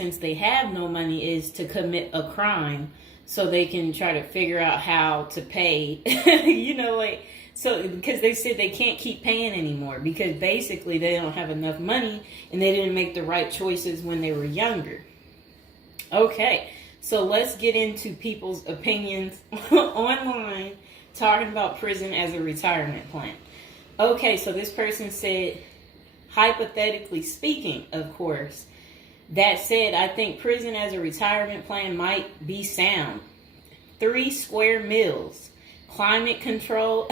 since they have no money, is to commit a crime so they can try to figure out how to pay. So because they said they can't keep paying anymore because basically they don't have enough money and they didn't make the right choices when they were younger. Okay, so let's get into people's opinions online talking about prison as a retirement plan. Okay, so this person said, hypothetically speaking, of course, that said, I think prison as a retirement plan might be sound. 3 square meals, climate control,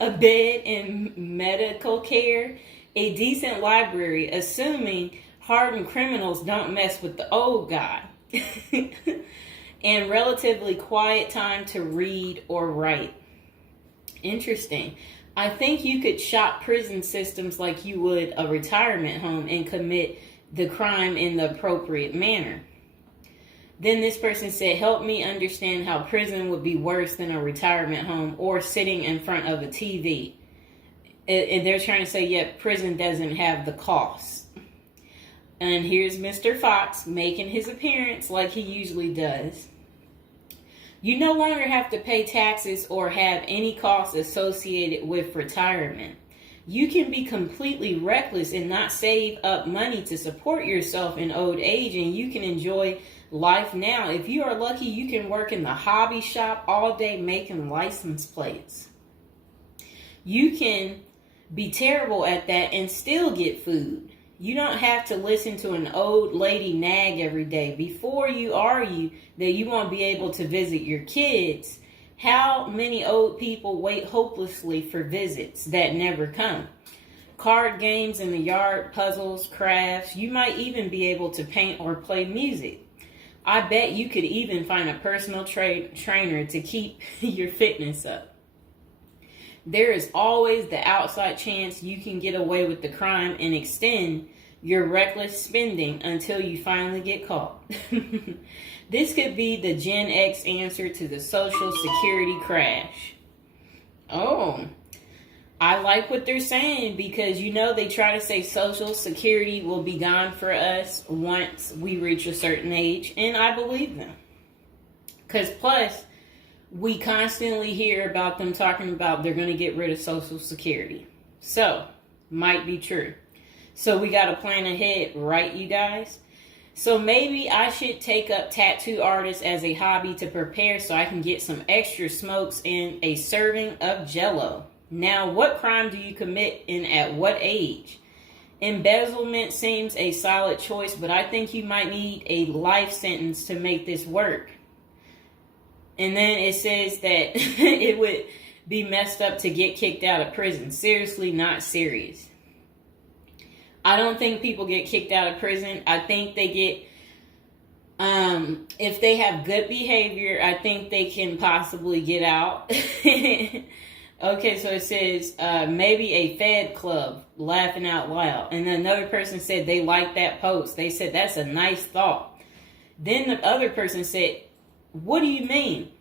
a bed and medical care, a decent library, assuming hardened criminals don't mess with the old guy, and relatively quiet time to read or write. Interesting. I think you could shop prison systems like you would a retirement home and commit the crime in the appropriate manner. Then this person said, help me understand how prison would be worse than a retirement home or sitting in front of a TV. And they're trying to say, yeah, prison doesn't have the costs. And here's Mr. Fox making his appearance like he usually does. You no longer have to pay taxes or have any costs associated with retirement. You can be completely reckless and not save up money to support yourself in old age, and you can enjoy life now. If you are lucky, you can work in the hobby shop all day making license plates. You can be terrible at that and still get food. You don't have to listen to an old lady nag every day. Before you argue that you won't be able to visit your kids, how many old people wait hopelessly for visits that never come? Card games in the yard, puzzles, crafts. You might even be able to paint or play music. I bet you could even find a personal trainer to keep your fitness up. There is always the outside chance you can get away with the crime and extend your reckless spending until you finally get caught. This could be the Gen X answer to the Social Security crash. Oh, I like what they're saying because, they try to say Social Security will be gone for us once we reach a certain age, and I believe them. Because plus, we constantly hear about them talking about they're going to get rid of Social Security. So, might be true. So we got to plan ahead, right, you guys? So maybe I should take up tattoo artists as a hobby to prepare so I can get some extra smokes and a serving of Jell-O. Now, what crime do you commit and at what age? Embezzlement seems a solid choice, but I think you might need a life sentence to make this work. And then it says that it would be messed up to get kicked out of prison. Seriously, not serious. I don't think people get kicked out of prison. I think they get, if they have good behavior, I think they can possibly get out. Okay, so it says maybe a Fed club, laughing out loud. And another person said they liked that post. They said, that's a nice thought. Then the other person said, what do you mean?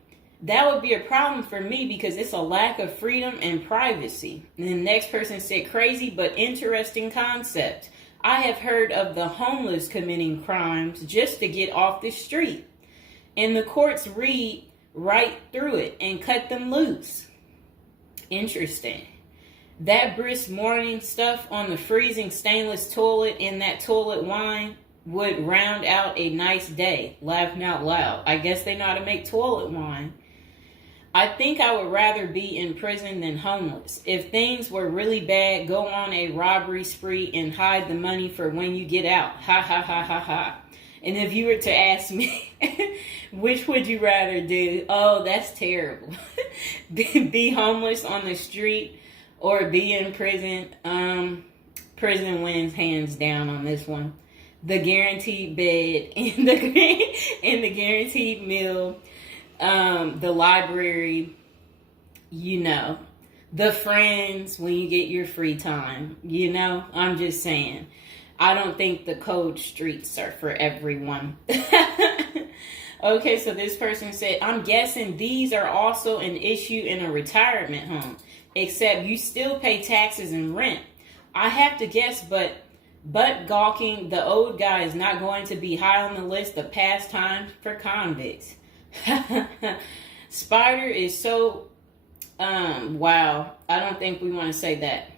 That would be a problem for me because it's a lack of freedom and privacy. And the next person said, crazy but interesting concept. I have heard of the homeless committing crimes just to get off the street. And the courts read right through it and cut them loose. Interesting. That brisk morning stuff on the freezing stainless toilet and that toilet wine would round out a nice day. Laughing out loud. I guess they know how to make toilet wine. I think I would rather be in prison than homeless. If things were really bad, go on a robbery spree and hide the money for when you get out. Ha ha ha ha ha. And if you were to ask me, which would you rather do? Oh, that's terrible. Be homeless on the street or be in prison? Prison wins hands down on this one. The guaranteed bed and the guaranteed meal, the library, the friends when you get your free time, I'm just saying. I don't think the cold streets are for everyone. Okay, so this person said, I'm guessing these are also an issue in a retirement home, except you still pay taxes and rent. I have to guess, but But gawking, the old guy is not going to be high on the list of pastimes for convicts. Spider is so, wow. I don't think we want to say that.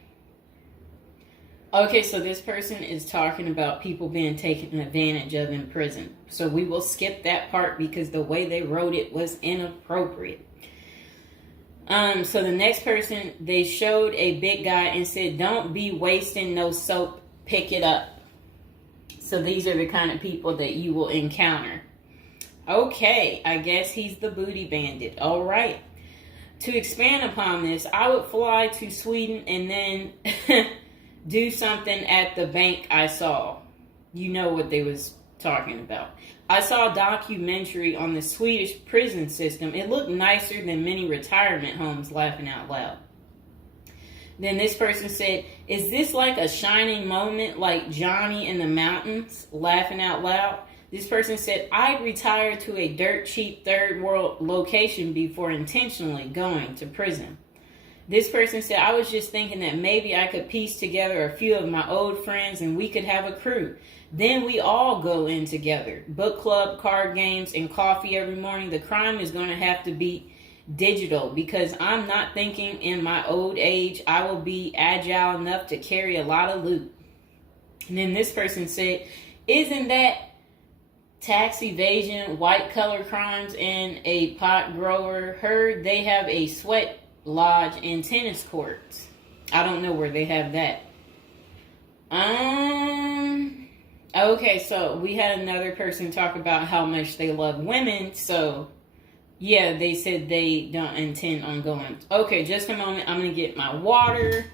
Okay, so this person is talking about people being taken advantage of in prison. So we will skip that part because the way they wrote it was inappropriate. So the next person, they showed a big guy and said, "Don't be wasting no soap, pick it up." So these are the kind of people that you will encounter. Okay, I guess he's the booty bandit. All right. To expand upon this, I would fly to Sweden and then do something at the bank I saw. You know what they was talking about. I saw a documentary on the Swedish prison system. It looked nicer than many retirement homes, laughing out loud. Then this person said, "Is this like a shining moment like Johnny in the Mountains?" Laughing out loud. This person said, "I'd retire to a dirt cheap third world location before intentionally going to prison." This person said, "I was just thinking that maybe I could piece together a few of my old friends and we could have a crew. Then we all go in together. Book club, card games, and coffee every morning. The crime is going to have to be digital because I'm not thinking in my old age I will be agile enough to carry a lot of loot." And then this person said, "Isn't that tax evasion, white collar crimes, and a pot grower? Heard they have a sweat lodge and tennis courts." I don't know where they have that. Okay, so we had another person talk about how much they love women. So yeah, they said they don't intend on going. Okay, just a moment. I'm gonna get my water.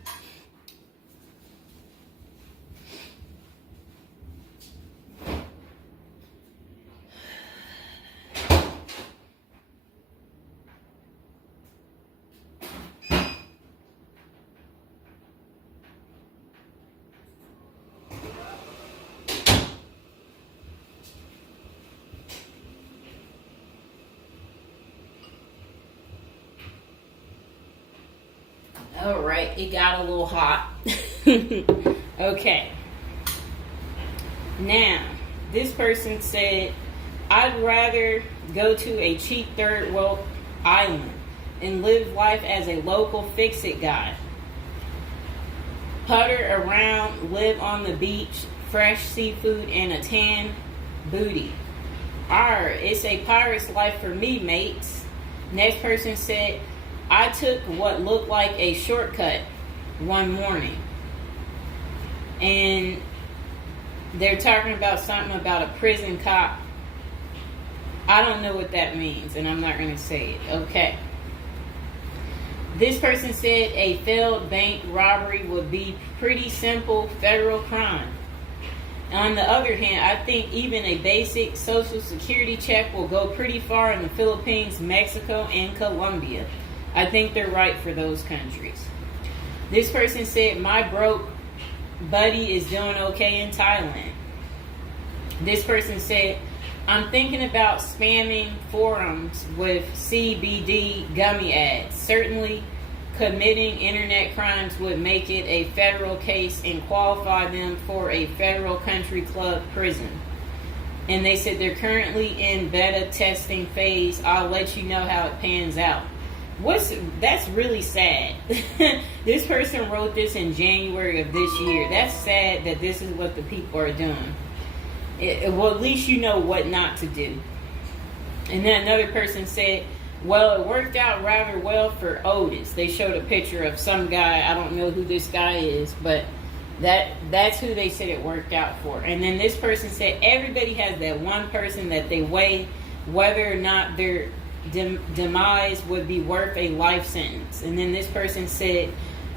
All right, it got a little hot. Okay. Now, this person said, "I'd rather go to a cheap third world island and live life as a local fix-it guy. Putter around, live on the beach, fresh seafood, and a tan booty. Arr, it's a pirate's life for me, mates." Next person said, "I took what looked like a shortcut one morning." And they're talking about something about a prison cop. I don't know what that means, and I'm not going to say it. Okay. This person said a failed bank robbery would be pretty simple federal crime. On the other hand, I think even a basic social security check will go pretty far in the Philippines, Mexico, and Colombia. I think they're right for those countries. This person said, "My broke buddy is doing okay in Thailand." This person said, "I'm thinking about spamming forums with CBD gummy ads. Certainly committing internet crimes would make it a federal case and qualify them for a federal country club prison." And they said they're currently in beta testing phase. I'll let you know how it pans out. That's really sad. This person wrote this in January of this year. That's sad that this is what the people are doing. Well, at least you know what not to do. And then another person said, "Well, it worked out rather well for Otis." They showed a picture of some guy. I don't know who this guy is, but that's who they said it worked out for. And then this person said everybody has that one person that they weigh whether or not their demise would be worth a life sentence. And then this person said,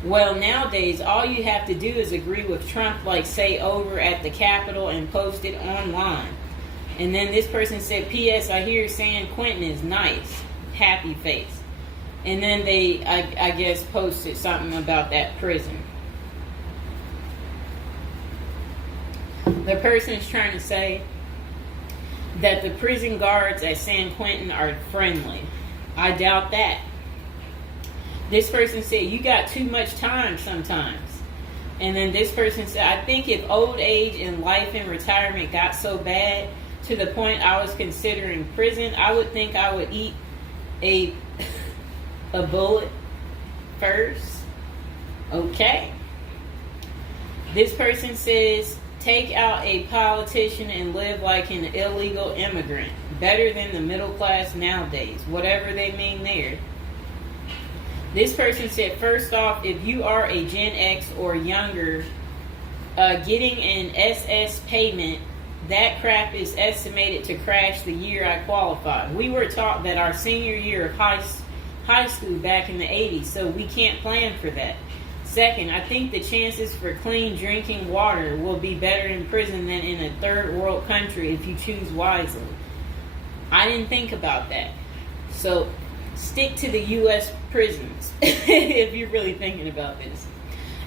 "Well, nowadays all you have to do is agree with Trump, like say over at the Capitol, and post it online." And then this person said, "P.S. I hear San Quentin is nice. Happy face." And then they, I guess, posted something about that prison. The person is trying to say that the prison guards at San Quentin are friendly. I doubt that. This person said, "You got too much time sometimes." And then this person said, I think if old age and life in retirement got so bad to the point I was considering prison, I would think I would eat a bullet first. Okay. This person says, take out a politician and live like an illegal immigrant. Better than the middle class nowadays. Whatever they mean there. This person said, first off, if you are a Gen X or younger, getting an SS payment, that crap is estimated to crash the year I qualified. We were taught that our senior year of high school back in the 80s, so we can't plan for that. Second, I think the chances for clean drinking water will be better in prison than in a third world country if you choose wisely. I didn't think about that. So stick to the U.S. prisons if you're really thinking about this.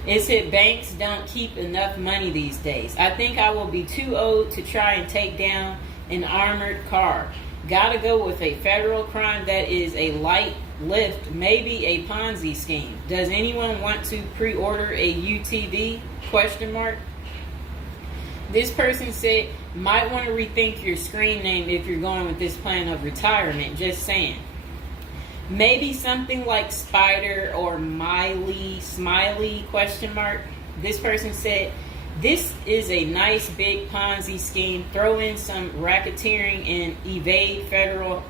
It said banks don't keep enough money these days. I think I will be too old to try and take down an armored car. Gotta go with a federal crime that is a light lift, maybe a Ponzi scheme. Does anyone want to pre-order a UTV? Question mark. This person said, might want to rethink your screen name if you're going with this plan of retirement. Just saying. Maybe something like Spider or Smiley, question mark. This person said, this is a nice big Ponzi scheme. Throw in some racketeering and evade federal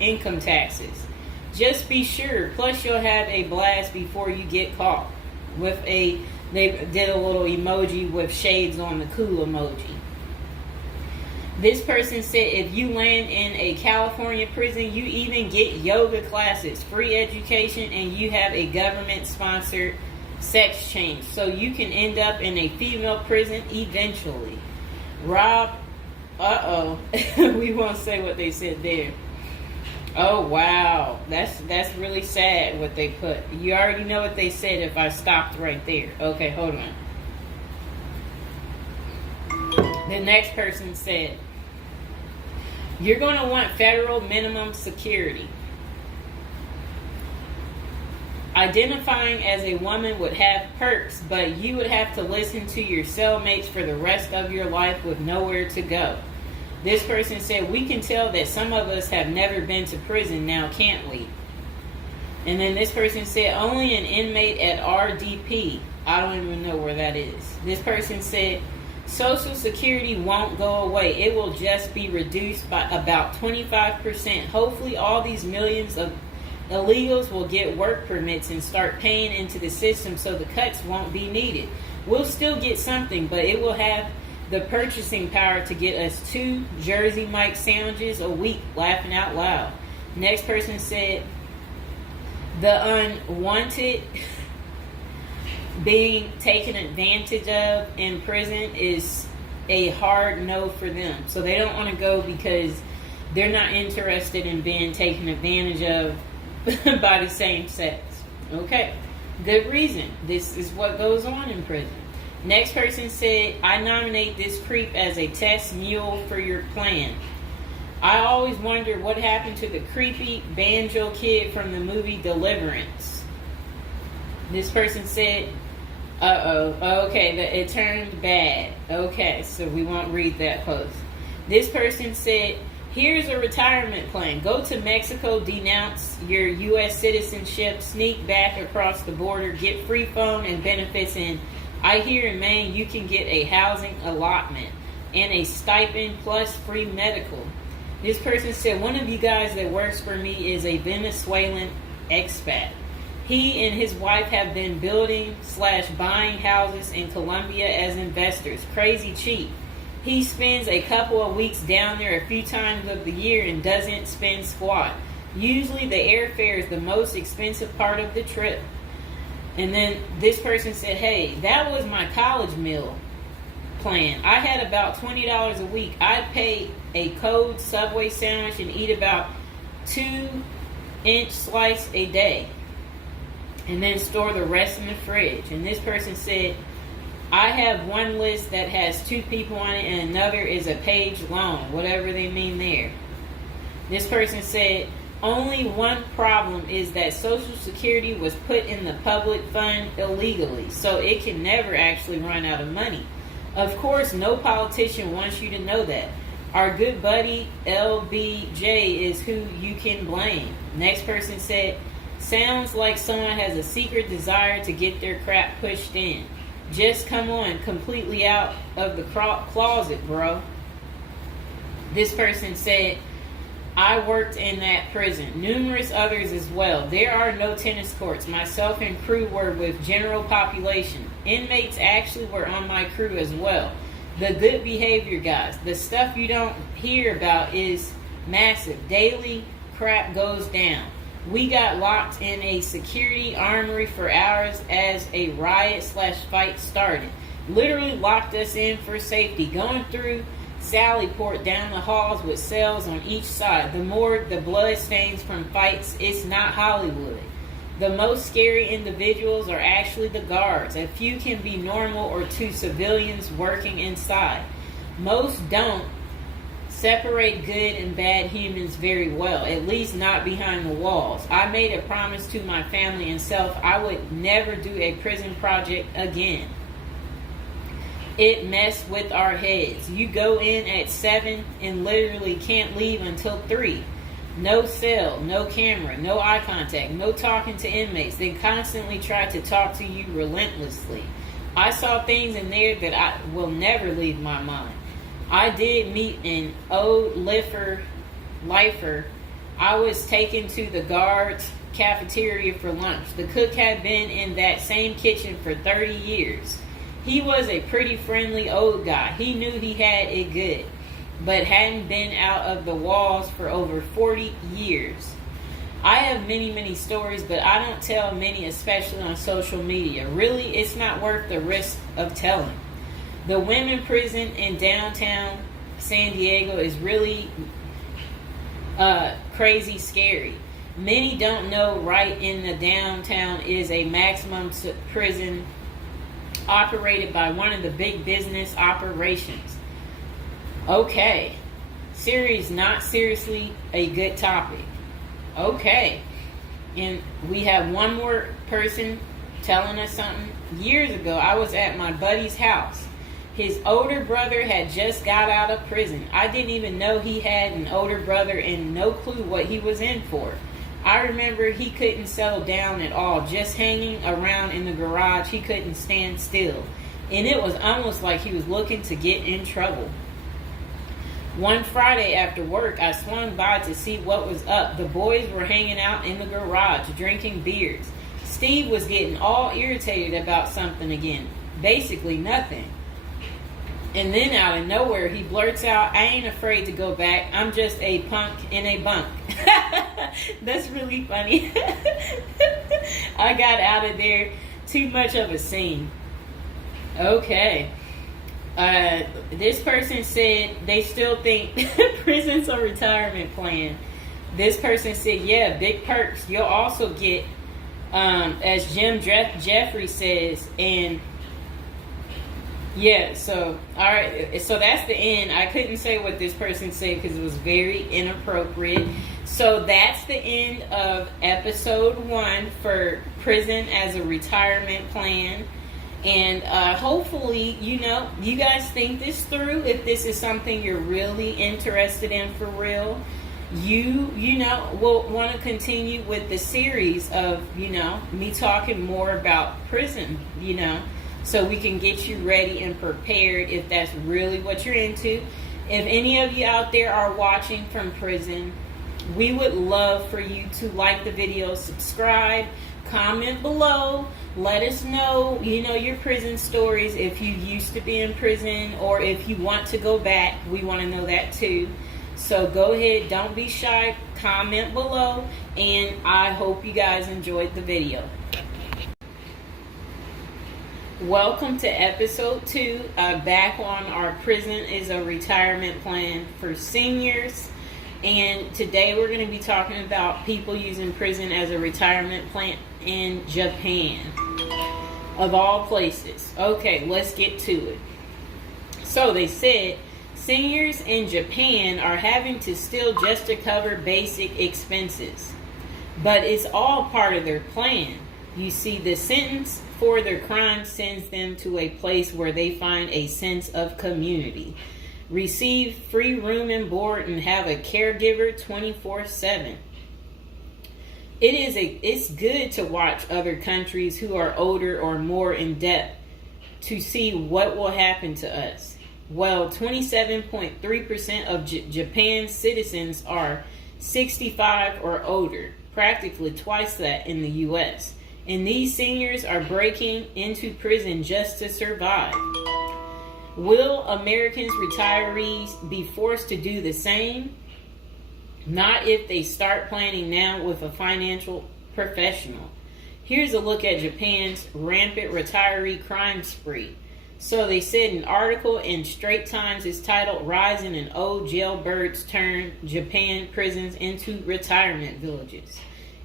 income taxes. Just be sure. Plus you'll have a blast before you get caught. They did a little emoji with shades on the cool emoji. This person said if you land in a California prison, you even get yoga classes, free education, and you have a government-sponsored sex change. So you can end up in a female prison eventually. Rob, we won't say what they said there. Oh, wow. That's really sad what they put. You already know what they said if I stopped right there. Okay, hold on. The next person said, you're going to want federal minimum security. Identifying as a woman would have perks, but you would have to listen to your cellmates for the rest of your life with nowhere to go. This person said, we can tell that some of us have never been to prison now, can't we? And then this person said, only an inmate at RDP. I don't even know where that is. This person said, Social Security won't go away. It will just be reduced by about 25%. Hopefully all these millions of illegals will get work permits and start paying into the system so the cuts won't be needed. We'll still get something, but it will have the purchasing power to get us 2 Jersey Mike sandwiches a week, laughing out loud. Next person said, the unwanted being taken advantage of in prison is a hard no for them. So they don't want to go because they're not interested in being taken advantage of by the same sex. Okay, good reason. This is what goes on in prison. Next person said, I nominate this creep as a test mule for your plan. I always wonder what happened to the creepy banjo kid from the movie Deliverance. This person said, okay, it turned bad. Okay, so we won't read that post. This person said, here's a retirement plan. Go to Mexico, denounce your U.S. citizenship, sneak back across the border, get free phone and benefits, and I hear in Maine you can get a housing allotment and a stipend plus free medical. This person said, one of you guys that works for me is a Venezuelan expat. He and his wife have been building/buying houses in Colombia as investors. Crazy cheap. He spends a couple of weeks down there a few times of the year and doesn't spend squat. Usually the airfare is the most expensive part of the trip. And then this person said, hey, that was my college meal plan. I had about $20 a week. I'd pay a cold Subway sandwich and eat about 2-inch slice a day. And then store the rest in the fridge. And this person said, I have one list that has 2 people on it and another is a page long, whatever they mean there. This person said, Only one problem is that Social Security was put in the public fund illegally, so it can never actually run out of money. Of course, no politician wants you to know that. Our good buddy LBJ is who you can blame. Next person said, sounds like someone has a secret desire to get their crap pushed in. Just come on, completely out of the closet, bro. This person said, I worked in that prison. Numerous others as well. There are no tennis courts. Myself and crew were with general population. Inmates actually were on my crew as well. The good behavior guys. The stuff you don't hear about is massive. Daily crap goes down. We got locked in a security armory for hours as a riot/fight started. Literally locked us in for safety. Going through Sallyport down the halls with cells on each side. The more the blood stains from fights, it's not Hollywood. The most scary individuals are actually the guards. A few can be normal or two civilians working inside. Most don't separate good and bad humans very well, at least not behind the walls. I made a promise to my family and self I would never do a prison project again. It messed with our heads. You go in at 7 and literally can't leave until 3. No cell, no camera, no eye contact, no talking to inmates. They constantly try to talk to you relentlessly. I saw things in there that I will never leave my mind. I did meet an old lifer. I was taken to the guards' cafeteria for lunch. The cook had been in that same kitchen for 30 years. He was a pretty friendly old guy. He knew he had it good, but hadn't been out of the walls for over 40 years. I have many stories, but I don't tell many, especially on social media. Really, it's not worth the risk of telling. The women prison in downtown San Diego is really crazy scary. Many don't know right in the downtown is a maximum prison operated by one of the big business operations. Okay. Series not seriously a good topic. Okay. And we have one more person telling us something. Years ago, I was at my buddy's house. His older brother had just got out of prison. I didn't even know he had an older brother and no clue what he was in for. I remember he couldn't settle down at all, just hanging around in the garage. He couldn't stand still. And it was almost like he was looking to get in trouble. One Friday after work, I swung by to see what was up. The boys were hanging out in the garage, drinking beers. Steve was getting all irritated about something again. Basically nothing. And then out of nowhere, he blurts out, I ain't afraid to go back. I'm just a punk in a bunk. That's really funny. I got out of there. Too much of a scene. Okay. This person said they still think prison's a retirement plan. This person said, yeah, big perks. You'll also get, as Jim Jeffrey says, and yeah, so, all right, so that's the end. I couldn't say what this person said because it was very inappropriate. So that's the end of episode 1 for prison as a retirement plan. And hopefully, you guys think this through. If this is something you're really interested in for real, you will want to continue with the series of, me talking more about prison, so we can get you ready and prepared if that's really what you're into. If any of you out there are watching from prison, we would love for you to like the video, subscribe, comment below, let us know, your prison stories. If you used to be in prison or if you want to go back, we want to know that too. So go ahead, don't be shy, comment below, and I hope you guys enjoyed the video. Welcome to episode 2, back on our prison is a retirement plan for seniors. And today we're going to be talking about people using prison as a retirement plan in Japan, of all places. Okay, let's get to it. So they said Seniors in Japan are having to steal just to cover basic expenses. But it's all part of their plan. You see, the sentence for their crime sends them to a place where they find a sense of community, receive free room and board, and have a caregiver 24/7. It's good to watch other countries who are older or more in depth to see what will happen to us. Well, 27.3% of Japan's citizens are 65 or older, practically twice that in the U.S. And these seniors are breaking into prison just to survive. Will Americans retirees be forced to do the same? Not if they start planning now with a financial professional. Here's a look at Japan's rampant retiree crime spree. So they said an article in Straits Times is titled "Rising in Old Jailbirds Turn Japan Prisons into Retirement Villages."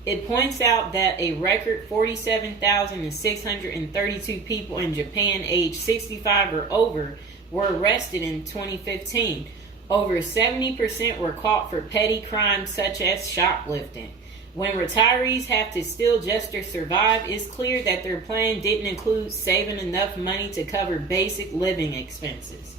It points out that a record 47,632 people in Japan aged 65 or over were arrested in 2015. Over 70% were caught for petty crimes such as shoplifting. When retirees have to steal just to survive, it's clear that their plan didn't include saving enough money to cover basic living expenses.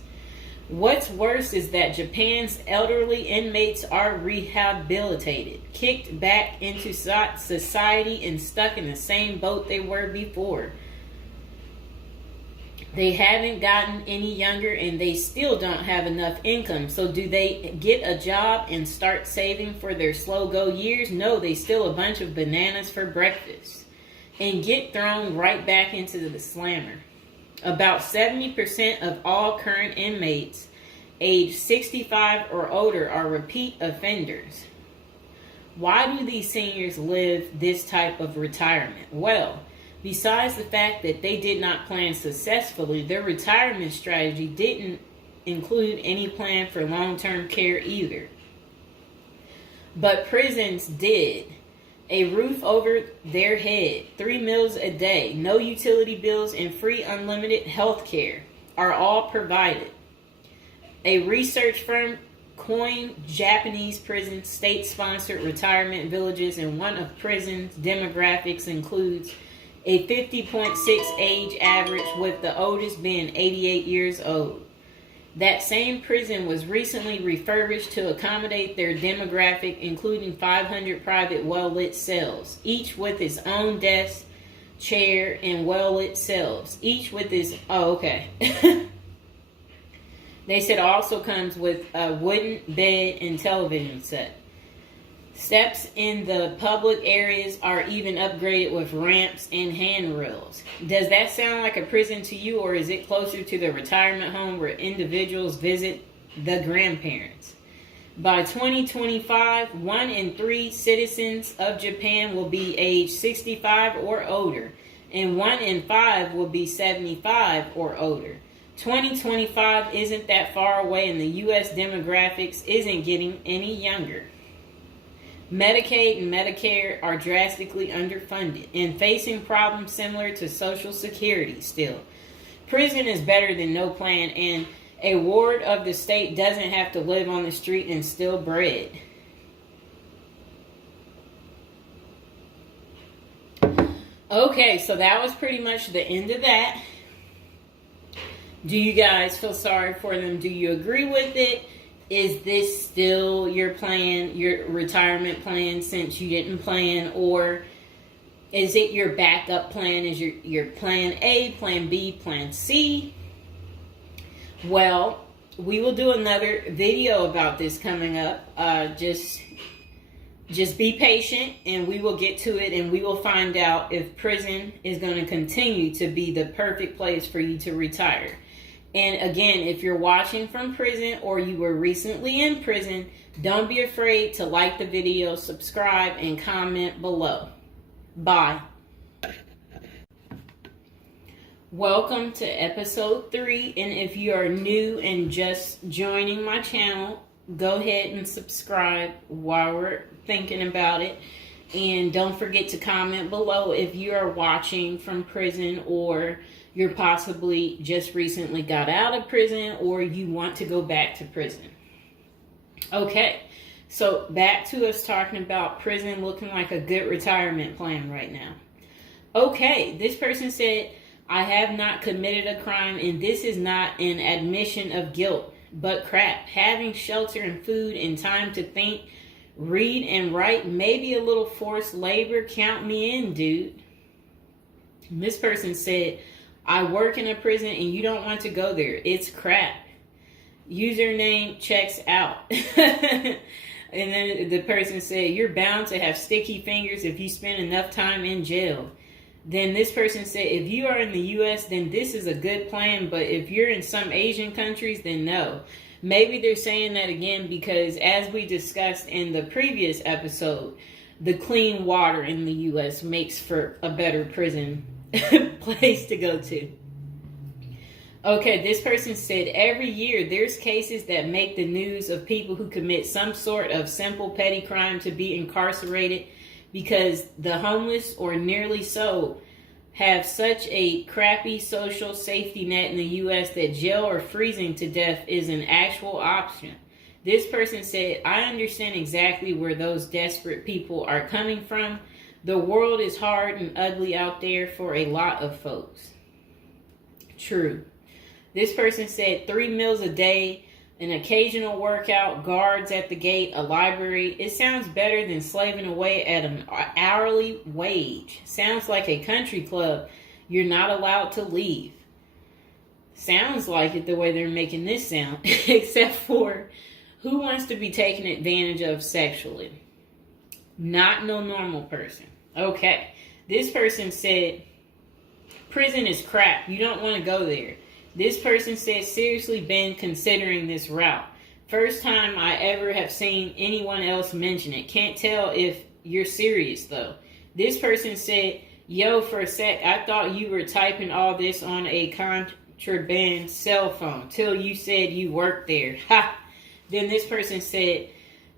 What's worse is that Japan's elderly inmates are rehabilitated, kicked back into society, and stuck in the same boat they were before. They haven't gotten any younger, and they still don't have enough income. So do they get a job and start saving for their slow-go years? No, they steal a bunch of bananas for breakfast and get thrown right back into the slammer. About 70% of all current inmates aged 65 or older are repeat offenders. Why do these seniors live this type of retirement? Well, besides the fact that they did not plan successfully, their retirement strategy didn't include any plan for long-term care either. But prisons did. A roof over their head, 3 meals a day, no utility bills, and free unlimited health care are all provided. A research firm coined Japanese prison state-sponsored retirement villages, and one of prison's demographics includes a 50.6 age average, with the oldest being 88 years old. That same prison was recently refurbished to accommodate their demographic, including 500 private well-lit cells, each with its own desk, chair, and well-lit cells, each with its... Oh, okay. They said also comes with a wooden bed and television set. Steps in the public areas are even upgraded with ramps and handrails. Does that sound like a prison to you, or is it closer to the retirement home where individuals visit the grandparents? By 2025, 1 in 3 citizens of Japan will be age 65 or older, and 1 in 5 will be 75 or older. 2025 isn't that far away, and the U.S. demographics isn't getting any younger. Medicaid and Medicare are drastically underfunded and facing problems similar to Social Security still. Prison is better than no plan, and a ward of the state doesn't have to live on the street and steal bread. Okay, so that was pretty much the end of that. Do you guys feel sorry for them? Do you agree with it? Is this still your plan, your retirement plan, since you didn't plan? Or is it your backup plan? Is your plan A, plan B, plan C? Well, we will do another video about this coming up. Just be patient, and we will get to it, and we will find out if prison is going to continue to be the perfect place for you to retire. And again, if you're watching from prison or you were recently in prison, don't be afraid to like the video, subscribe, and comment below. Bye. Welcome to episode 3. And if you are new and just joining my channel, go ahead and subscribe while we're thinking about it. And don't forget to comment below if you are watching from prison or you're possibly just recently got out of prison, or you want to go back to prison. Okay, so back to us talking about prison looking like a good retirement plan right now. Okay, this person said, I have not committed a crime, and this is not an admission of guilt, but crap. Having shelter and food and time to think, read and write, maybe a little forced labor, count me in, dude. And this person said, I work in a prison and you don't want to go there. It's crap. Username checks out. And then the person said, you're bound to have sticky fingers if you spend enough time in jail. Then this person said, if you are in the U.S., then this is a good plan. But if you're in some Asian countries, then no. Maybe they're saying that again because, as we discussed in the previous episode, the clean water in the U.S. makes for a better prison place to go to. Okay, this person said, every year there's cases that make the news of people who commit some sort of simple petty crime to be incarcerated because the homeless, or nearly so, have such a crappy social safety net in the U.S. that jail or freezing to death is an actual option. This person said, I understand exactly where those desperate people are coming from. The world is hard and ugly out there for a lot of folks. True. This person said 3 meals a day, an occasional workout, guards at the gate, a library. It sounds better than slaving away at an hourly wage. Sounds like a country club you're not allowed to leave. Sounds like it the way they're making this sound, except for who wants to be taken advantage of sexually? Not no normal person. Okay, this person said prison is crap. You don't want to go there. This person said, seriously been considering this route. First time I ever have seen anyone else mention it. Can't tell if you're serious though. This person said, yo, for a sec, I thought you were typing all this on a contraband cell phone till you said you worked there. Ha! Then this person said,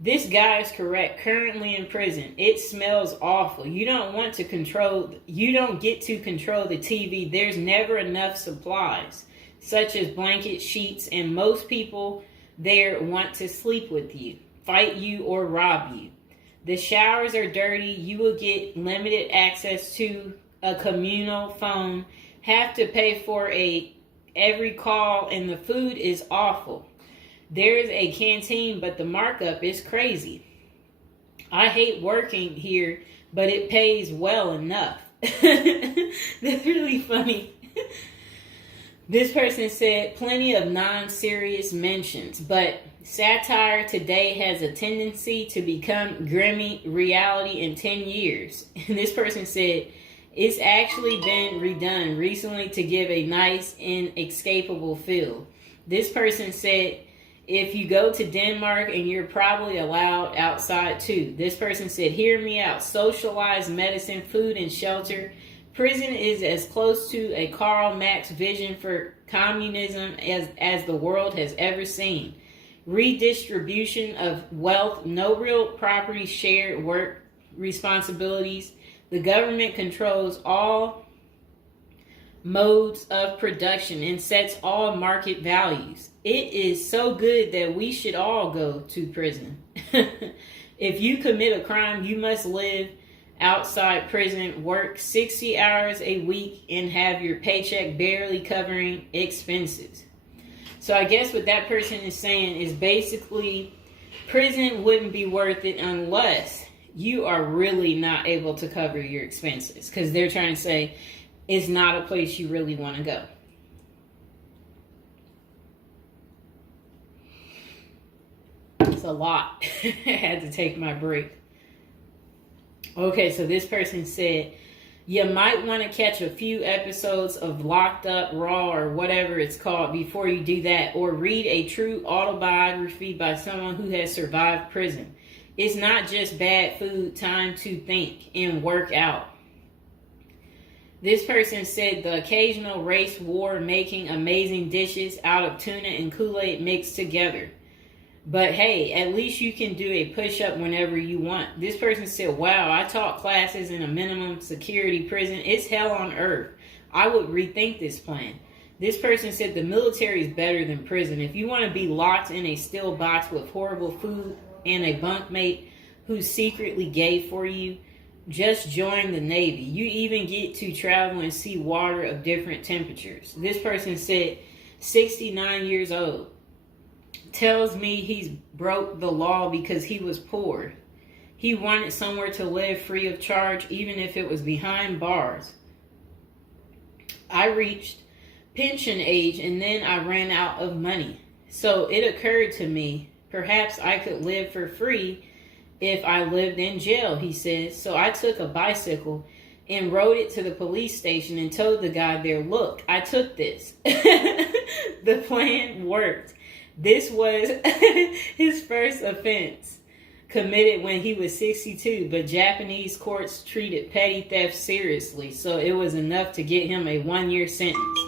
this guy is correct, currently in prison. It smells awful. You don't get to control the TV. There's never enough supplies, such as blankets, sheets, and most people there want to sleep with you, fight you, or rob you. The showers are dirty. You will get limited access to a communal phone, have to pay for every call, and the food is awful. There is a canteen, but the markup is crazy. I hate working here, but it pays well enough. That's really funny. This person said, plenty of non-serious mentions, but satire today has a tendency to become grimy reality in 10 years. And this person said, it's actually been redone recently to give a nice, inescapable feel. This person said, if you go to Denmark, and you're probably allowed outside too. This person said, hear me out. Socialized medicine, food, and shelter. Prison is as close to a Karl Marx vision for communism as the world has ever seen. Redistribution of wealth, no real property, shared work responsibilities. The government controls all modes of production and sets all market values. It is so good that we should all go to prison. If you commit a crime, you must live outside prison, work 60 hours a week, and have your paycheck barely covering expenses. So I guess what that person is saying is basically prison wouldn't be worth it unless you are really not able to cover your expenses, because they're trying to say it's not a place you really want to go. It's a lot. I had to take my break. Okay, so this person said, you might want to catch a few episodes of Locked Up, Raw, or whatever it's called before you do that, or read a true autobiography by someone who has survived prison. It's not just bad food, time to think and work out. This person said the occasional race war making amazing dishes out of tuna and Kool-Aid mixed together. But hey, at least you can do a push-up whenever you want. This person said, wow, I taught classes in a minimum security prison. It's hell on earth. I would rethink this plan. This person said the military is better than prison. If you want to be locked in a steel box with horrible food and a bunkmate who's secretly gay for you, just join the Navy. You even get to travel and see water of different temperatures. This person said 69 years old. Tells me he's broke the law because he was poor. He wanted somewhere to live free of charge, even if it was behind bars. I reached pension age and then I ran out of money. So it occurred to me, perhaps I could live for free if I lived in jail, he says. So I took a bicycle and rode it to the police station and told the guy there, look, I took this. The plan worked. This was his first offense, committed when he was 62, but Japanese courts treated petty theft seriously, so it was enough to get him a 1-year sentence.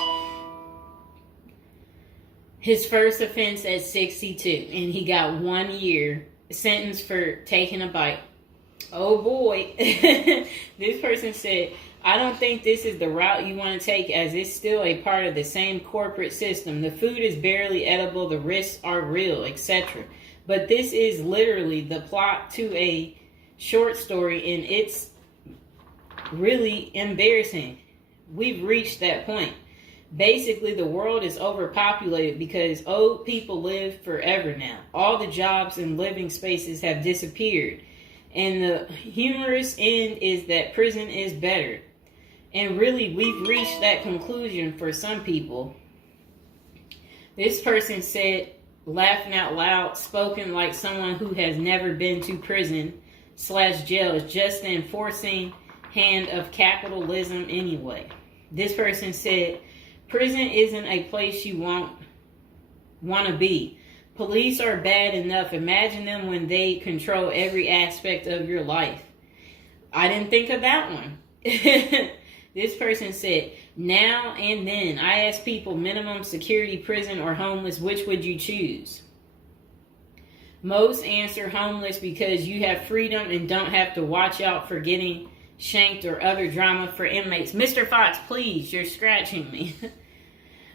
His first offense at 62, and he got 1 year sentence for taking a bite. Oh boy. This person said, I don't think this is the route you want to take, as it's still a part of the same corporate system. The food is barely edible, the risks are real, etc. But this is literally the plot to a short story, and it's really embarrassing. We've reached that point. Basically, the world is overpopulated because old people live forever now. All the jobs and living spaces have disappeared. And the humorous end is that prison is better. And really, we've reached that conclusion for some people. This person said, laughing out loud, spoken like someone who has never been to prison/jail, is just the enforcing hand of capitalism anyway. This person said, prison isn't a place you want to be. Police are bad enough. Imagine them when they control every aspect of your life. I didn't think of that one. This person said, now and then, I ask people, minimum security prison or homeless, which would you choose? Most answer homeless because you have freedom and don't have to watch out for getting shanked or other drama for inmates. Mr. Fox, please, you're scratching me.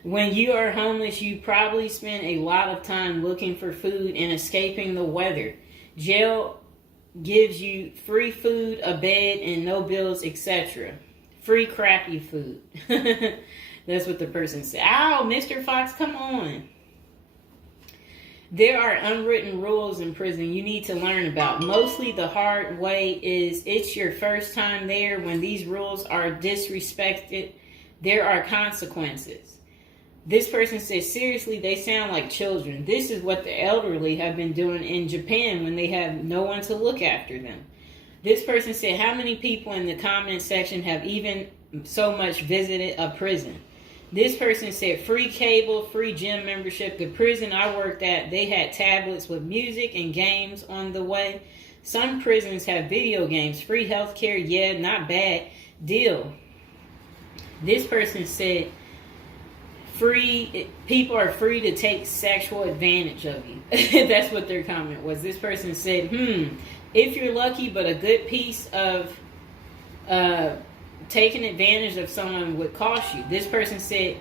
When you are homeless, you probably spend a lot of time looking for food and escaping the weather. Jail gives you free food, a bed, and no bills, etc. Free crappy food. That's what the person said. Ow, Mr. Fox, come on. There are unwritten rules in prison you need to learn about. Mostly the hard way is it's your first time there. When these rules are disrespected, there are consequences. This person says, seriously, they sound like children. This is what the elderly have been doing in Japan when they have no one to look after them. This person said, how many people in the comment section have even so much visited a prison? This person said, free cable, free gym membership. The prison I worked at, they had tablets with music and games on the way. Some prisons have video games, free healthcare. Yeah, not bad deal. This person said, people are free to take sexual advantage of you. That's what their comment was. This person said, if you're lucky, but a good piece of taking advantage of someone would cost you. This person said,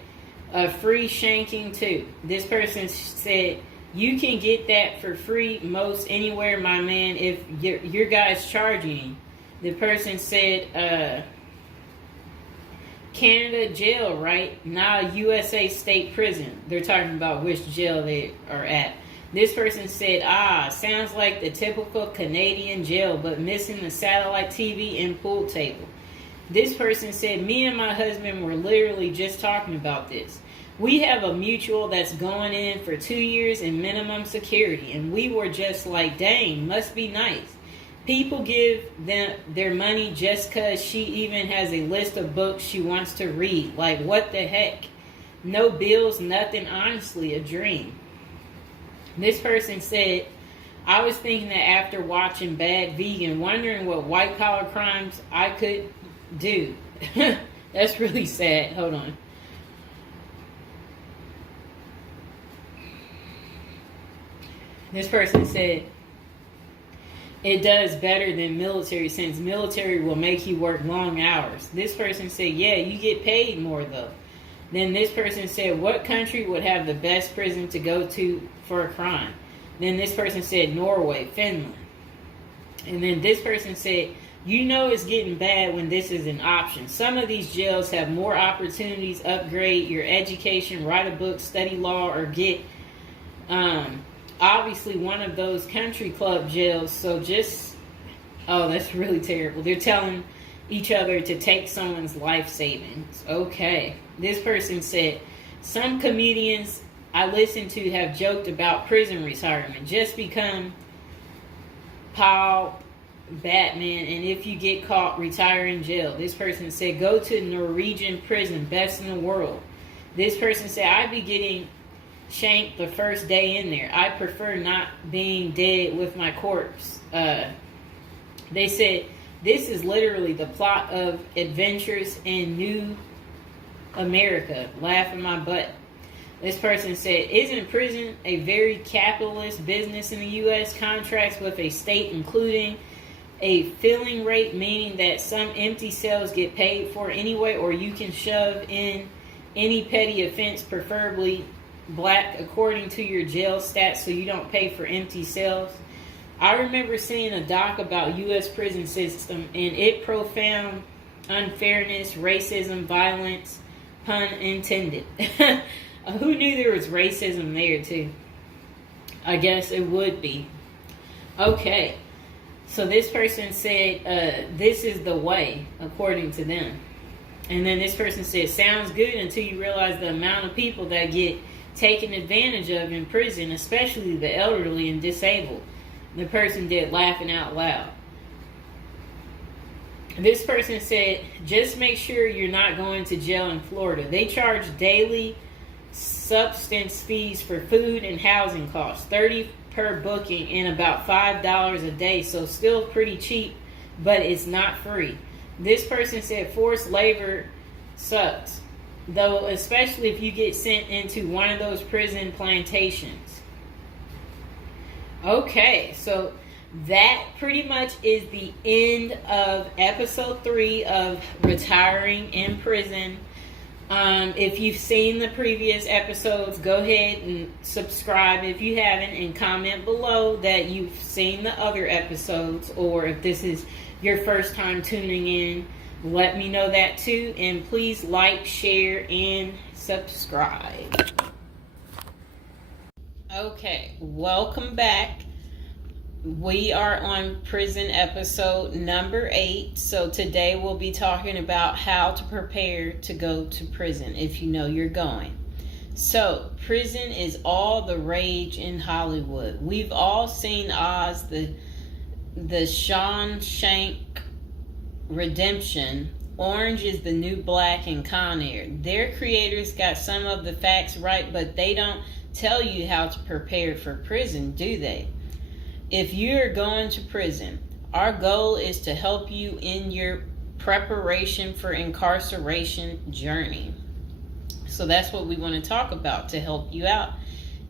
free shanking too. This person said, you can get that for free most anywhere, my man, if your guy's charging. The person said, Canada jail, right? Now USA state prison. They're talking about which jail they are at. This person said, sounds like the typical Canadian jail, but missing the satellite TV and pool table. This person said, me and my husband were literally just talking about this. We have a mutual that's going in for 2 years in minimum security, and we were just like, dang, must be nice. People give them their money just because she even has a list of books she wants to read. Like, what the heck? No bills, nothing. Honestly, a dream. This person said, I was thinking that after watching Bad Vegan, wondering what white-collar crimes I could do. That's really sad. Hold on. This person said, it does better than military, since military will make you work long hours. This person said, yeah, you get paid more though. Then this person said, what country would have the best prison to go to for a crime? Then this person said, Norway, Finland. And then this person said, you know it's getting bad when this is an option. Some of these jails have more opportunities, upgrade your education, write a book, study law, or get obviously one of those country club jails. So just, oh, that's really terrible. They're telling each other to take someone's life savings. Okay. This person said, some comedians I listen to have joked about prison retirement. Just become Paul Batman, and if you get caught, retire in jail. This person said, go to Norwegian prison, best in the world. This person said, I'd be getting shanked the first day in there. I prefer not being dead with my corpse. They said, this is literally the plot of Adventures in New America. Laughing my butt. This person said, isn't prison a very capitalist business in the U.S.? Contracts with a state including a filling rate, meaning that some empty cells get paid for anyway, or you can shove in any petty offense, preferably black, according to your jail stats, so you don't pay for empty cells. I remember seeing a doc about U.S. prison system, and it profound unfairness, racism, violence, pun intended. Who knew there was racism there too? I guess it would be. Okay. So this person said, this is the way, according to them. And then this person said, sounds good until you realize the amount of people that get taken advantage of in prison, especially the elderly and disabled. The person did laughing out loud. This person said, just make sure you're not going to jail in Florida. They charge daily substance fees for food and housing costs, $30 per booking and about $5 a day, so still pretty cheap, but it's not free. This person said forced labor sucks, though, especially if you get sent into one of those prison plantations. Okay, so that pretty much is the end of episode 3 of Retiring in Prison. If you've seen the previous episodes, go ahead and subscribe if you haven't, and comment below that you've seen the other episodes, or if this is your first time tuning in, let me know that too. And please like, share, and subscribe. Okay, welcome back. We are on prison episode number 8. So today we'll be talking about how to prepare to go to prison if you know you're going. So prison is all the rage in Hollywood. We've all seen Oz, the Shawshank Redemption, Orange is the New Black, and Con Air. Their creators got some of the facts right, but they don't tell you how to prepare for prison, do they? If you're going to prison, our goal is to help you in your preparation for incarceration journey. So that's what we want to talk about, to help you out.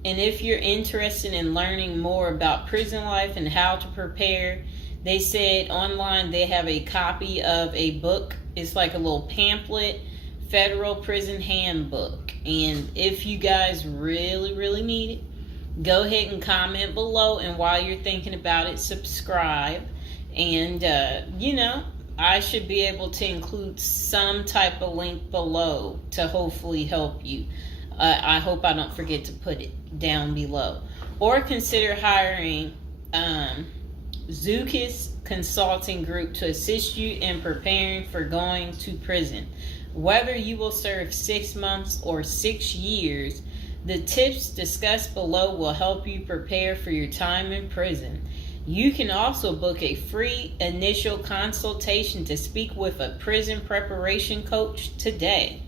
And if you're interested in learning more about prison life and how to prepare, they said online they have a copy of a book. It's like a little pamphlet, Federal Prison Handbook. And if you guys really, really need it, go ahead and comment below, and while you're thinking about it, subscribe. And I should be able to include some type of link below to hopefully help you. I hope I don't forget to put it down below. Or consider hiring Zukis Consulting Group to assist you in preparing for going to prison. Whether you will serve 6 months or 6 years, the tips discussed below will help you prepare for your time in prison. You can also book a free initial consultation to speak with a prison preparation coach today.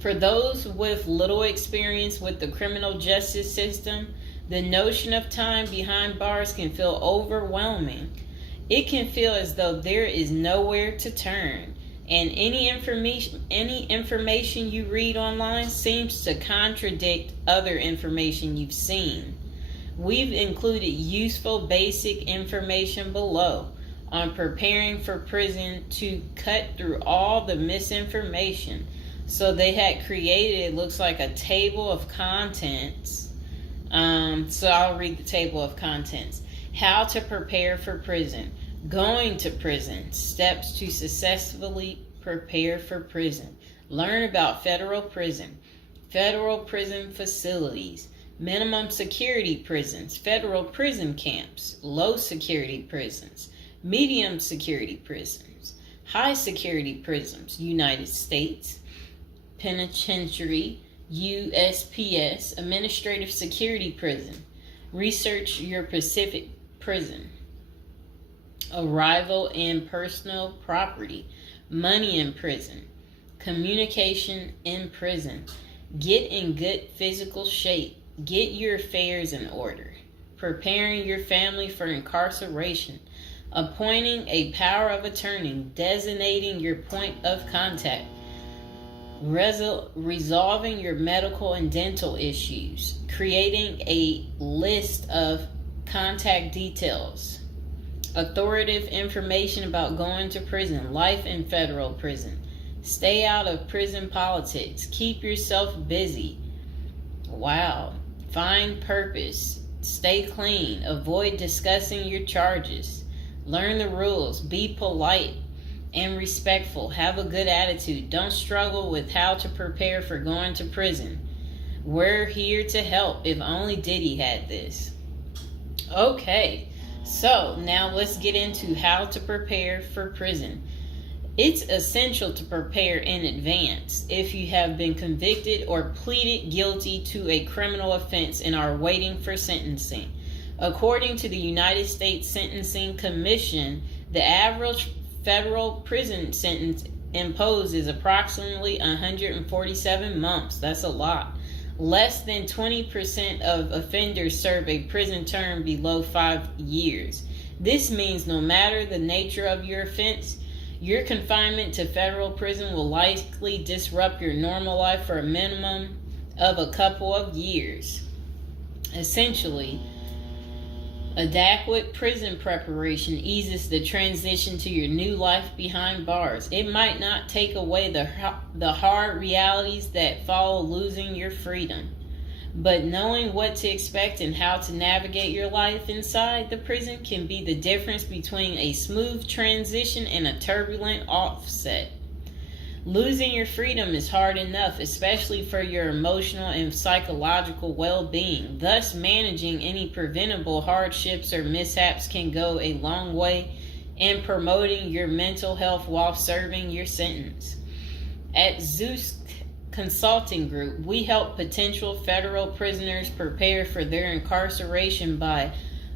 For those with little experience with the criminal justice system, the notion of time behind bars can feel overwhelming. It can feel as though there is nowhere to turn, and any information you read online seems to contradict other information you've seen. We've included useful basic information below on preparing for prison to cut through all the misinformation. So they had created, it looks like, a table of contents. So I'll read the table of contents. How to prepare for prison. Going to prison. Steps to successfully prepare for prison. Learn about federal prison. Federal prison facilities. Minimum security prisons. Federal prison camps. Low security prisons. Medium security prisons. High security prisons. United States Penitentiary. USPS, Administrative Security Prison. Research your Pacific Prison. Arrival and personal property. Money in prison. Communication in prison. Get in good physical shape. Get your affairs in order. Preparing your family for incarceration. Appointing a power of attorney. Designating your point of contact. Resolving your medical and dental issues, creating a list of contact details, authoritative information about going to prison, life in federal prison, stay out of prison politics, keep yourself busy, find purpose, stay clean, avoid discussing your charges, learn the rules, be polite and respectful. Have a good attitude. Don't struggle with how to prepare for going to prison. We're here to help. If only Diddy had this. Okay, so now let's get into how to prepare for prison. It's essential to prepare in advance if you have been convicted or pleaded guilty to a criminal offense and are waiting for sentencing. According to the United States Sentencing Commission, the average federal prison sentence imposed is approximately 147 months. That's a lot. Less than 20% of offenders serve a prison term below 5 years. This means no matter the nature of your offense, your confinement to federal prison will likely disrupt your normal life for a minimum of a couple of years. Essentially, adequate prison preparation eases the transition to your new life behind bars. It might not take away the hard realities that follow losing your freedom, but knowing what to expect and how to navigate your life inside the prison can be the difference between a smooth transition and a turbulent offset. Losing your freedom is hard enough, especially for your emotional and psychological well-being. Thus, managing any preventable hardships or mishaps can go a long way in promoting your mental health while serving your sentence. At Zeus Consulting Group, we help potential federal prisoners prepare for their incarceration by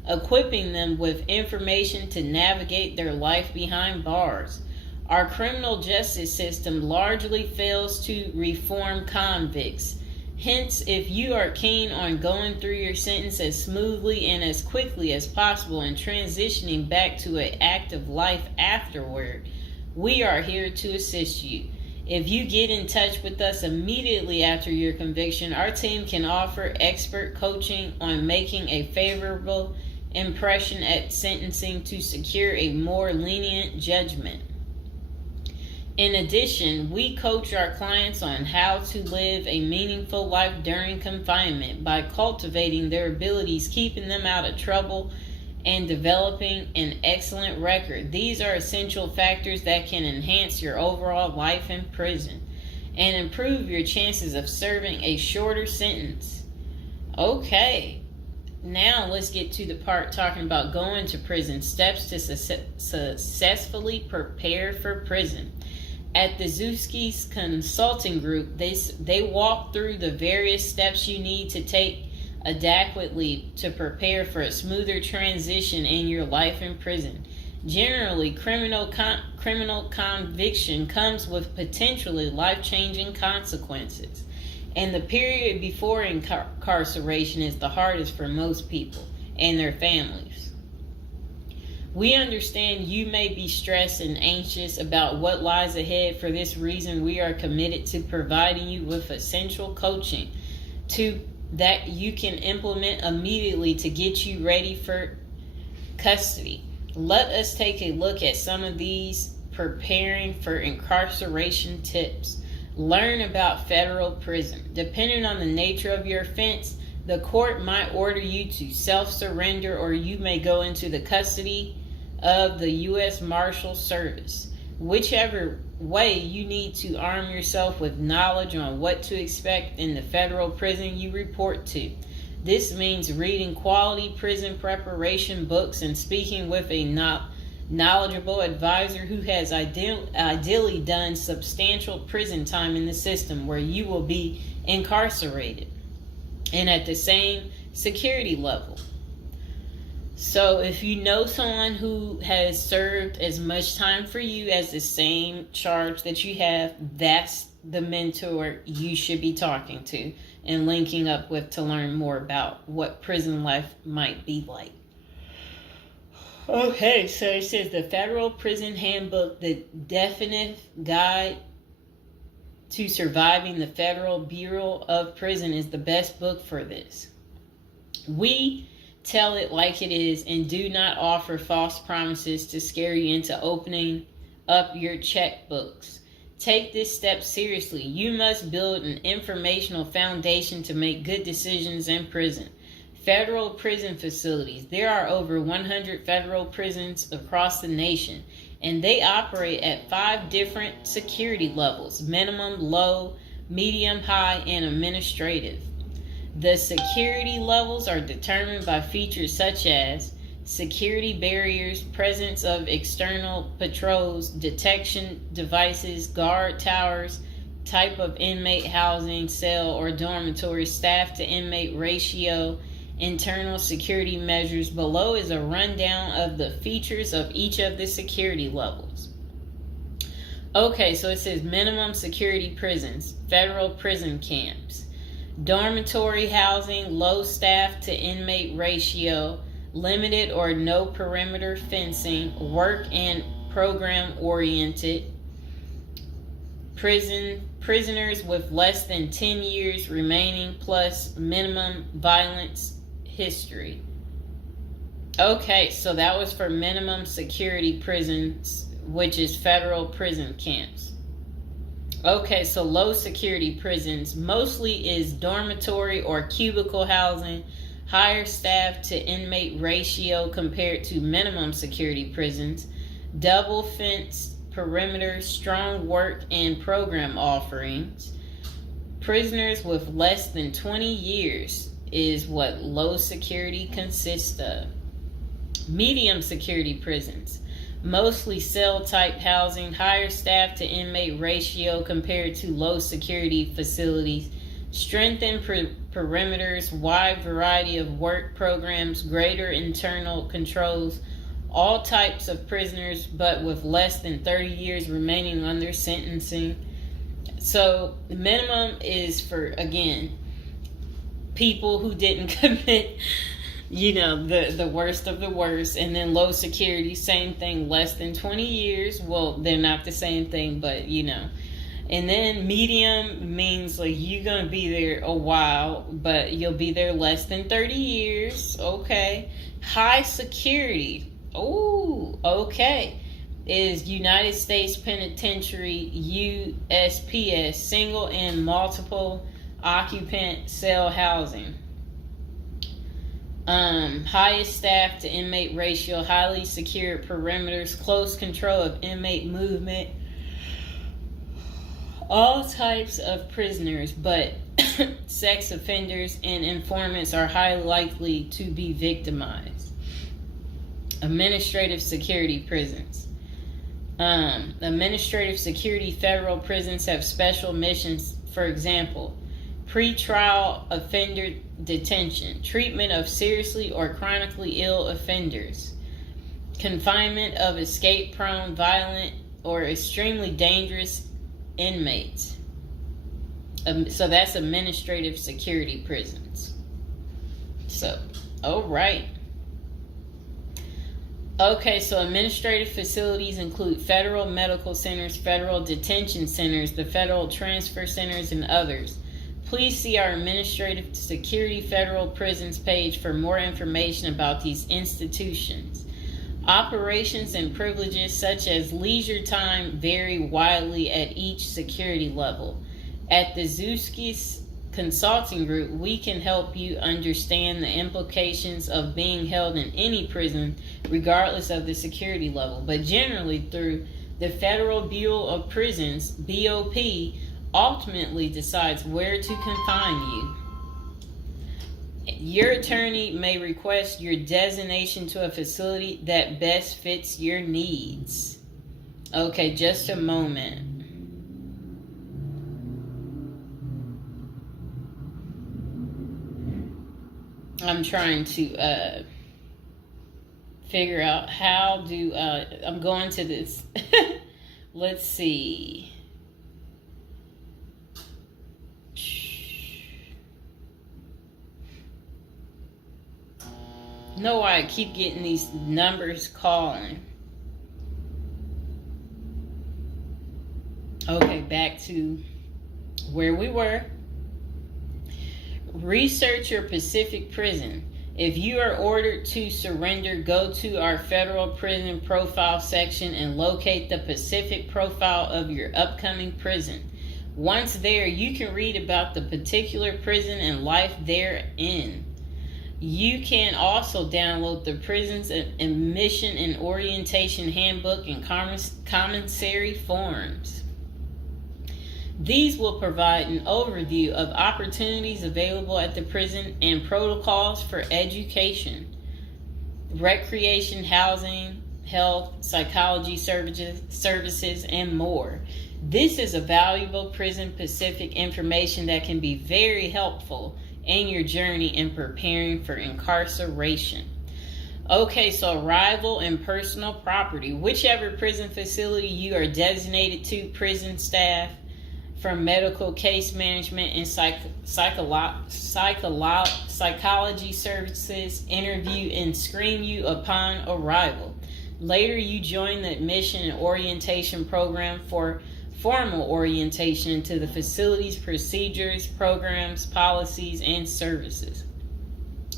equipping them with information to navigate their life behind bars. Our criminal justice system largely fails to reform convicts. Hence, if you are keen on going through your sentence as smoothly and as quickly as possible and transitioning back to an active life afterward, we are here to assist you. If you get in touch with us immediately after your conviction, our team can offer expert coaching on making a favorable impression at sentencing to secure a more lenient judgment. In addition, we coach our clients on how to live a meaningful life during confinement by cultivating their abilities, keeping them out of trouble, and developing an excellent record. These are essential factors that can enhance your overall life in prison and improve your chances of serving a shorter sentence. Okay, now let's get to the part talking about going to prison, steps to successfully prepare for prison. At the Zuski's Consulting Group, they walk through the various steps you need to take adequately to prepare for a smoother transition in your life in prison. Generally, criminal conviction comes with potentially life-changing consequences, and the period before incarceration is the hardest for most people and their families. We understand you may be stressed and anxious about what lies ahead. For this reason, we are committed to providing you with essential coaching to that you can implement immediately to get you ready for custody. Let us take a look at some of these preparing for incarceration tips. Learn about federal prison. Depending on the nature of your offense, the court might order you to self-surrender, or you may go into the custody of the U.S. Marshal Service. Whichever way, you need to arm yourself with knowledge on what to expect in the federal prison you report to. This means reading quality prison preparation books and speaking with a knowledgeable advisor who has ideally done substantial prison time in the system where you will be incarcerated and at the same security level. So if you know someone who has served as much time for you as the same charge that you have, that's the mentor you should be talking to and linking up with to learn more about what prison life might be like. Okay, so it says the Federal Prison Handbook, the definitive guide to surviving the Federal Bureau of Prison, is the best book for this. We tell it like it is and do not offer false promises to scare you into opening up your checkbooks. Take this step seriously. You must build an informational foundation to make good decisions in prison. Federal prison facilities. There are over 100 federal prisons across the nation, and they operate at 5 different security levels: minimum, low, medium, high, and administrative. The security levels are determined by features such as security barriers, presence of external patrols, detection devices, guard towers, type of inmate housing, cell or dormitory, staff to inmate ratio, internal security measures. Below is a rundown of the features of each of the security levels. Okay, so it says minimum security prisons, federal prison camps. Dormitory housing, low staff to inmate ratio, limited or no perimeter fencing, work and program oriented. Prisoners with less than 10 years remaining plus minimum violence history. Okay, so that was for minimum security prisons, which is federal prison camps. Okay, so low security prisons mostly is dormitory or cubicle housing, higher staff to inmate ratio compared to minimum security prisons, double fenced perimeter, strong work and program offerings. Prisoners with less than 20 years is what low security consists of. Medium security prisons, mostly cell type housing, higher staff to inmate ratio compared to low security facilities, strengthened perimeters, wide variety of work programs, greater internal controls, all types of prisoners but with less than 30 years remaining on their sentencing. So the minimum is for, again, people who didn't commit the worst of the worst. And then low security, same thing, less than 20 years. Well, they're not the same thing, but And then medium means like you're going to be there a while, but you'll be there less than 30 years. Okay. High security. Oh, okay. Is United States Penitentiary, USPS, single and multiple occupant cell housing. Highest staff to inmate ratio, highly secure perimeters, close control of inmate movement, all types of prisoners, but sex offenders and informants are highly likely to be victimized. Administrative security prisons. Administrative security federal prisons have special missions. For example, pretrial offender detention, treatment of seriously or chronically ill offenders, confinement of escape-prone, violent, or extremely dangerous inmates. So that's administrative security prisons. So, all right. Okay, so administrative facilities include federal medical centers, federal detention centers, the federal transfer centers, and others. Please see our Administrative Security Federal Prisons page for more information about these institutions. Operations and privileges such as leisure time vary widely at each security level. At the Zuski Consulting Group, we can help you understand the implications of being held in any prison, regardless of the security level. But generally, through the Federal Bureau of Prisons, BOP, ultimately decides where to confine you. Your attorney may request your designation to a facility that best fits your needs. Okay, just a moment. I'm trying to figure out how do I'm going to this. Let's see. Know why I keep getting these numbers calling. Okay, back to where we were. Research your Pacific prison. If you are ordered to surrender, go to our federal prison profile section and locate the Pacific profile of your upcoming prison. Once there, you can read about the particular prison and life therein. You can also download the Prison's Admission and Orientation Handbook and commissary forms. These will provide an overview of opportunities available at the prison and protocols for education, recreation, housing, health, psychology services, and more. This is a valuable Prison Pacific information that can be very helpful in your journey in preparing for incarceration. Okay, so arrival and personal property. Whichever prison facility you are designated to, prison staff from medical case management and psychology services interview and screen you upon arrival. Later, you join the admission and orientation program for formal orientation into the facility's procedures, programs, policies, and services.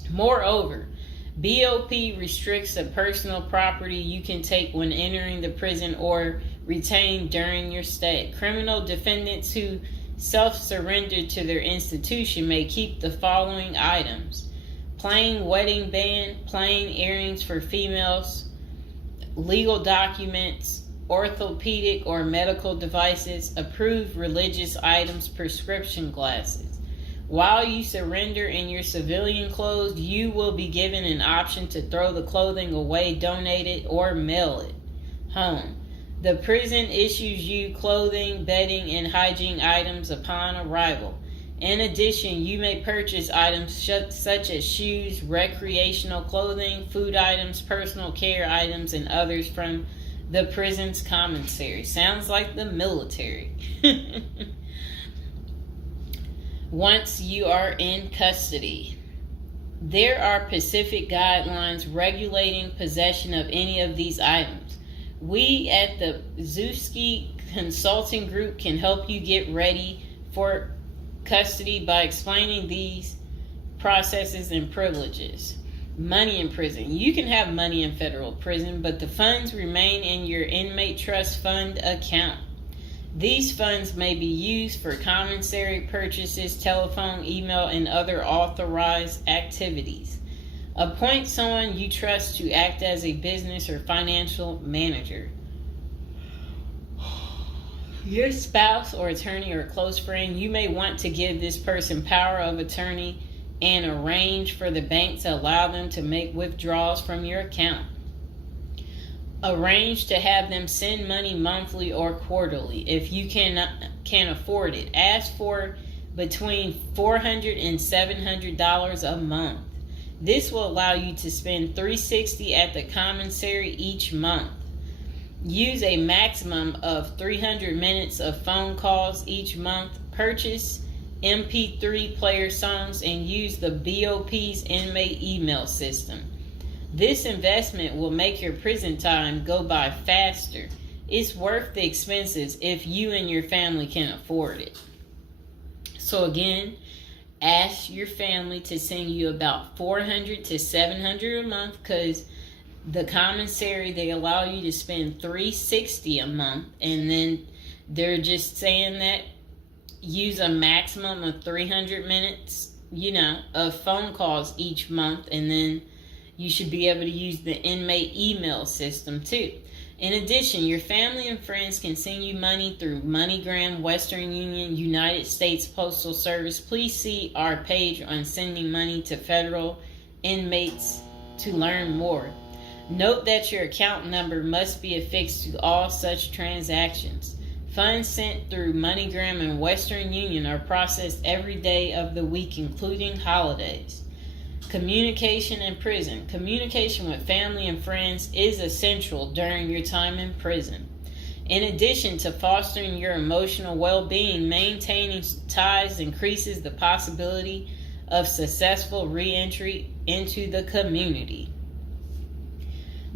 Moreover, BOP restricts the personal property you can take when entering the prison or retain during your stay. Criminal defendants who self-surrender to their institution may keep the following items: plain wedding band, plain earrings for females, legal documents, orthopedic or medical devices, approved religious items, prescription glasses. While you surrender in your civilian clothes, you will be given an option to throw the clothing away, donate it, or mail it home. The prison issues you clothing, bedding, and hygiene items upon arrival. In addition, you may purchase items such as shoes, recreational clothing, food items, personal care items, and others from the prison's commissary. Sounds like the military. Once you are in custody, there are Pacific guidelines regulating possession of any of these items. We at the Zuski Consulting Group can help you get ready for custody by explaining these processes and privileges. Money in prison. You can have money in federal prison, but the funds remain in your inmate trust fund account. These funds may be used for commissary purchases, telephone, email, and other authorized activities. Appoint someone you trust to act as a business or financial manager. Your spouse or attorney or close friend, you may want to give this person power of attorney and arrange for the bank to allow them to make withdrawals from your account. Arrange to have them send money monthly or quarterly if you can afford it. Ask for between $400 and $700 a month. This will allow you to spend $360 at the commissary each month. Use a maximum of 300 minutes of phone calls each month. Purchase MP3 player songs and use the BOP's inmate email system. This investment will make your prison time go by faster. It's worth the expenses if you and your family can afford it. So again, ask your family to send you about $400 to $700 a month, because the commissary, they allow you to spend $360 a month, and then they're just saying that use a maximum of 300 minutes, of phone calls each month, and then you should be able to use the inmate email system too. In addition, your family and friends can send you money through MoneyGram, Western Union, United States Postal Service. Please see our page on sending money to federal inmates to learn more. Note that your account number must be affixed to all such transactions. Funds sent through MoneyGram and Western Union are processed every day of the week, including holidays. Communication in prison. Communication with family and friends is essential during your time in prison. In addition to fostering your emotional well-being, maintaining ties increases the possibility of successful re-entry into the community.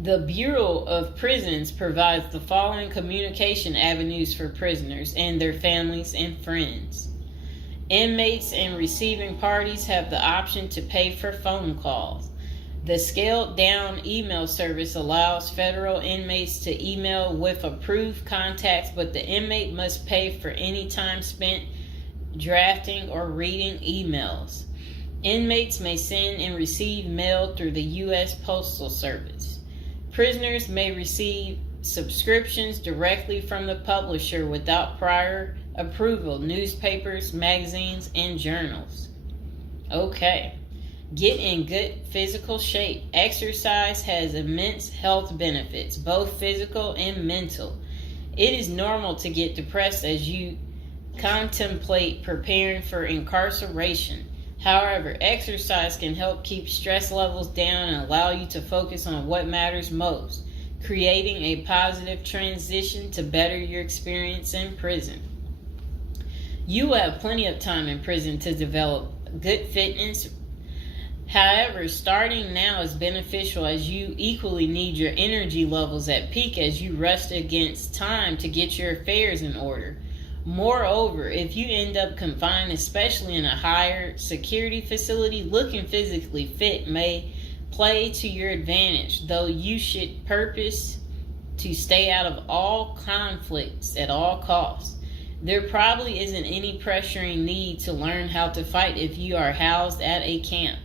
The Bureau of Prisons provides the following communication avenues for prisoners and their families and friends. Inmates and receiving parties have the option to pay for phone calls. The scaled-down email service allows federal inmates to email with approved contacts, but the inmate must pay for any time spent drafting or reading emails. Inmates may send and receive mail through the U.S. Postal Service. Prisoners may receive subscriptions directly from the publisher without prior approval, newspapers, magazines, and journals. Okay. Get in good physical shape. Exercise has immense health benefits, both physical and mental. It is normal to get depressed as you contemplate preparing for incarceration. However, exercise can help keep stress levels down and allow you to focus on what matters most, creating a positive transition to better your experience in prison. You will have plenty of time in prison to develop good fitness. However, starting now is beneficial as you equally need your energy levels at peak as you rush against time to get your affairs in order. Moreover, if you end up confined, especially in a higher security facility, looking physically fit may play to your advantage, though you should purpose to stay out of all conflicts at all costs. There probably isn't any pressuring need to learn how to fight if you are housed at a camp,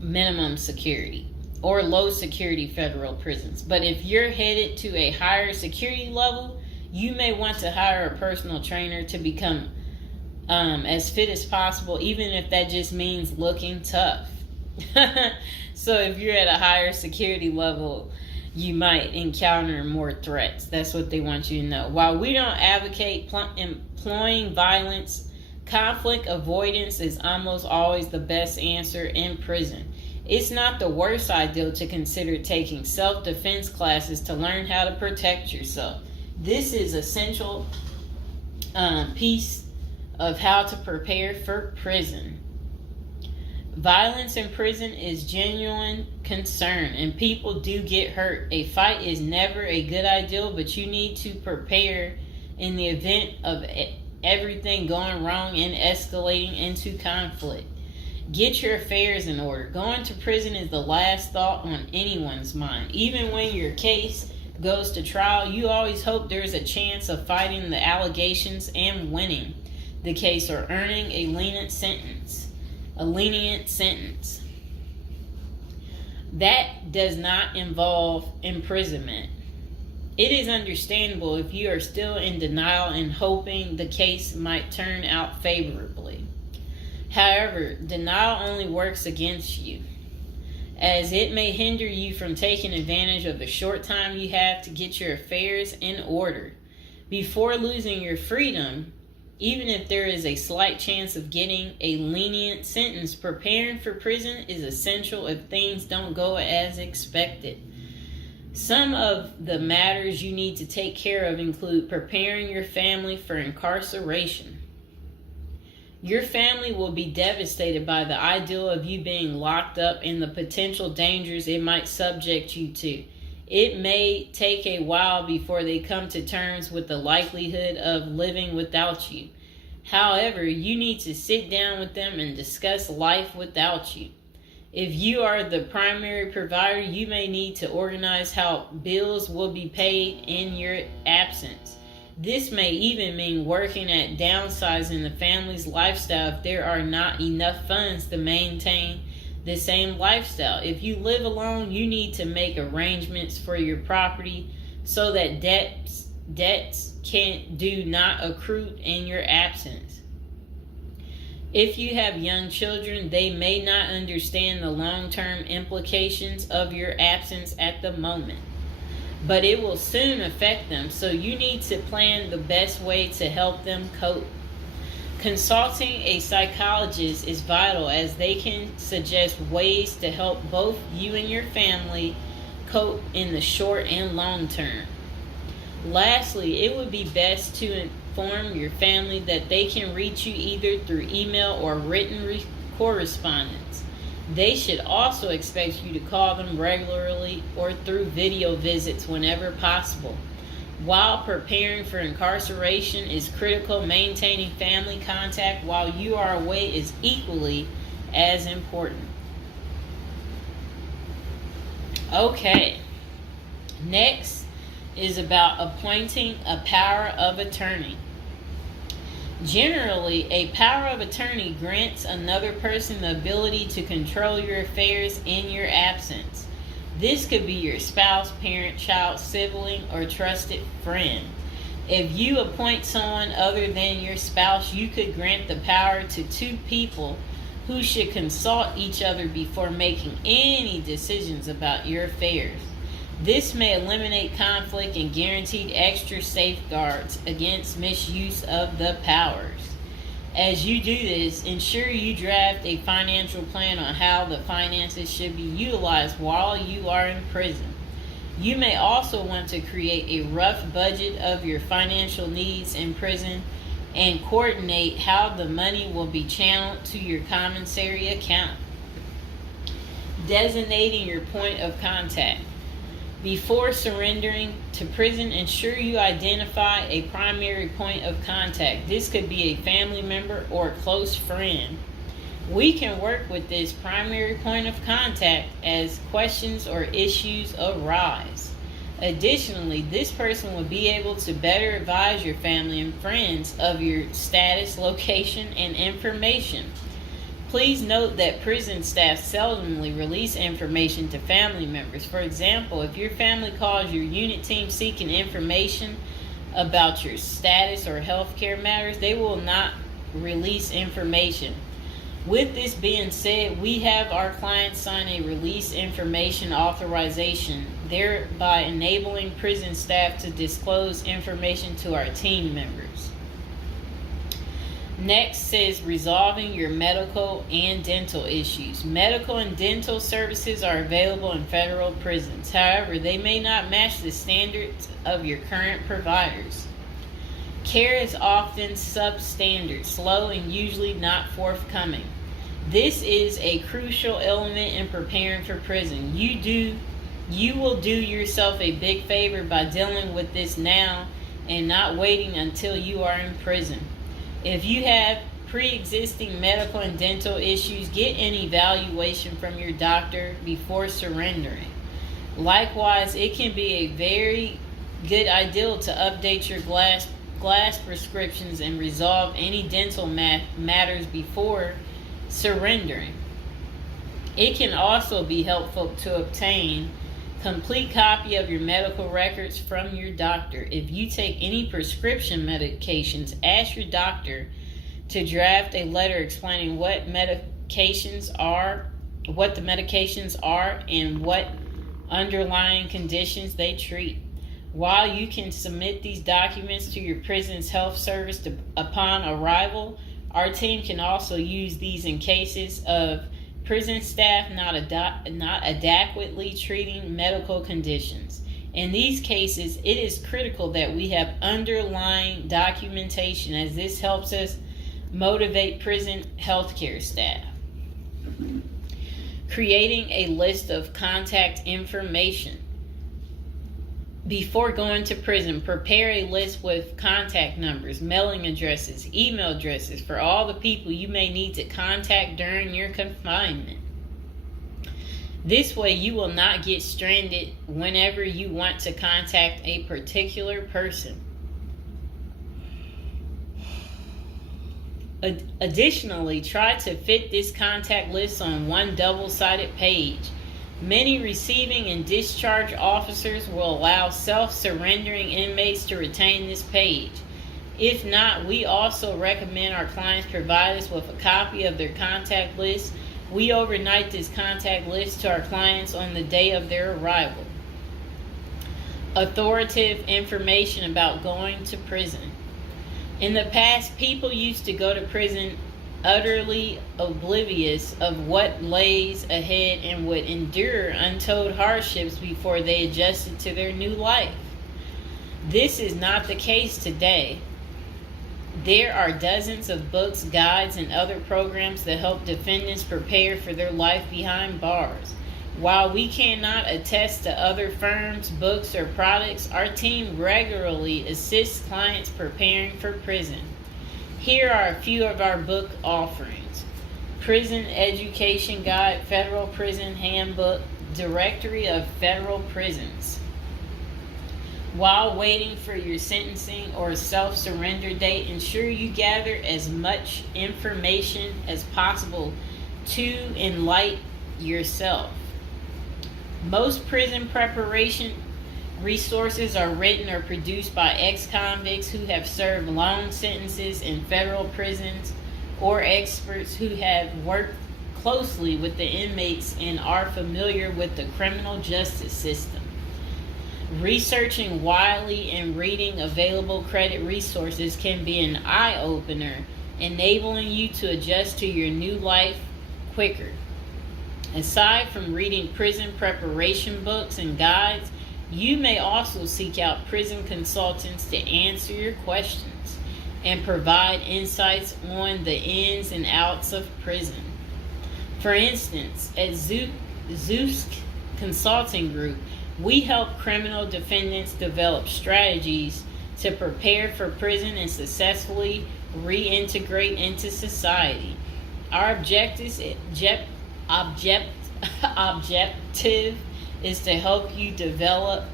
minimum security, or low security federal prisons. But if you're headed to a higher security level, you may want to hire a personal trainer to become as fit as possible, even if that just means looking tough. So if you're at a higher security level, you might encounter more threats. That's what they want you to know. While we don't advocate employing violence, conflict avoidance is almost always the best answer in prison. It's not the worst idea to consider taking self-defense classes to learn how to protect yourself. This is essential piece of how to prepare for prison. Violence in prison is genuine concern, and people do get hurt. A fight is never a good idea, but you need to prepare in the event of everything going wrong and escalating into conflict. Get your affairs in order. Going to prison is the last thought on anyone's mind. Even when your case goes to trial, you always hope there's a chance of fighting the allegations and winning the case or earning a lenient sentence. That does not involve imprisonment. It is understandable if you are still in denial and hoping the case might turn out favorably. However, denial only works against you, as it may hinder you from taking advantage of the short time you have to get your affairs in order. Before losing your freedom, even if there is a slight chance of getting a lenient sentence, preparing for prison is essential if things don't go as expected. Some of the matters you need to take care of include preparing your family for incarceration. Your family will be devastated by the idea of you being locked up and the potential dangers it might subject you to. It may take a while before they come to terms with the likelihood of living without you. However, you need to sit down with them and discuss life without you. If you are the primary provider, you may need to organize how bills will be paid in your absence. This may even mean working at downsizing the family's lifestyle if there are not enough funds to maintain the same lifestyle. If you live alone, you need to make arrangements for your property so that debts do not accrue in your absence. If you have young children, they may not understand the long-term implications of your absence at the moment, but it will soon affect them, so you need to plan the best way to help them cope. Consulting a psychologist is vital, as they can suggest ways to help both you and your family cope in the short and long term. Lastly, it would be best to inform your family that they can reach you either through email or written correspondence. They should also expect you to call them regularly or through video visits whenever possible. While preparing for incarceration is critical, maintaining family contact while you are away is equally as important. Okay, next is about appointing a power of attorney. Generally, a power of attorney grants another person the ability to control your affairs in your absence. This could be your spouse, parent, child, sibling, or trusted friend. If you appoint someone other than your spouse, you could grant the power to two people who should consult each other before making any decisions about your affairs. This may eliminate conflict and guarantee extra safeguards against misuse of the powers. As you do this, ensure you draft a financial plan on how the finances should be utilized while you are in prison. You may also want to create a rough budget of your financial needs in prison and coordinate how the money will be channeled to your commissary account. Designating your point of contact. Before surrendering to prison, ensure you identify a primary point of contact. This could be a family member or a close friend. We can work with this primary point of contact as questions or issues arise. Additionally, this person will be able to better advise your family and friends of your status, location, and information. Please note that prison staff seldomly release information to family members. For example, if your family calls your unit team seeking information about your status or healthcare matters, they will not release information. With this being said, we have our clients sign a release information authorization, thereby enabling prison staff to disclose information to our team members. Next says resolving your medical and dental issues. Medical and dental services are available in federal prisons. However, they may not match the standards of your current providers. Care is often substandard, slow, and usually not forthcoming. This is a crucial element in preparing for prison. You will do yourself a big favor by dealing with this now and not waiting until you are in prison. If you have pre-existing medical and dental issues, get an evaluation from your doctor before surrendering. Likewise, it can be a very good idea to update your glass prescriptions and resolve any dental matters before surrendering. It can also be helpful to obtain complete copy of your medical records from your doctor. If you take any prescription medications, ask your doctor to draft a letter explaining what the medications are, and what underlying conditions they treat. While you can submit these documents to your prison's health service upon arrival, our team can also use these in cases of prison staff not adequately treating medical conditions. In these cases, it is critical that we have underlying documentation, as this helps us motivate prison healthcare staff. Creating a list of contact information. Before going to prison, prepare a list with contact numbers, mailing addresses, email addresses for all the people you may need to contact during your confinement. This way, you will not get stranded whenever you want to contact a particular person. Additionally, try to fit this contact list on one double-sided page. Many receiving and discharge officers will allow self-surrendering inmates to retain this page. If not, we also recommend our clients provide us with a copy of their contact list. We overnight this contact list to our clients on the day of their arrival. Authoritative information about going to prison. In the past, people used to go to prison utterly oblivious of what lays ahead and would endure untold hardships before they adjusted to their new life. This is not the case today. There are dozens of books, guides, and other programs that help defendants prepare for their life behind bars. While we cannot attest to other firms, books, or products, our team regularly assists clients preparing for prison. Here are a few of our book offerings: Prison Education Guide, Federal Prison Handbook, Directory of Federal Prisons. While waiting for your sentencing or self-surrender date, ensure you gather as much information as possible to enlighten yourself. Most prison preparation resources are written or produced by ex-convicts who have served long sentences in federal prisons, or experts who have worked closely with the inmates and are familiar with the criminal justice system. Researching widely and reading available credit resources can be an eye-opener, enabling you to adjust to your new life quicker. Aside from reading prison preparation books and guides, you may also seek out prison consultants to answer your questions and provide insights on the ins and outs of prison. For instance, at Zeus Consulting Group, we help criminal defendants develop strategies to prepare for prison and successfully reintegrate into society. Our objective is to help you develop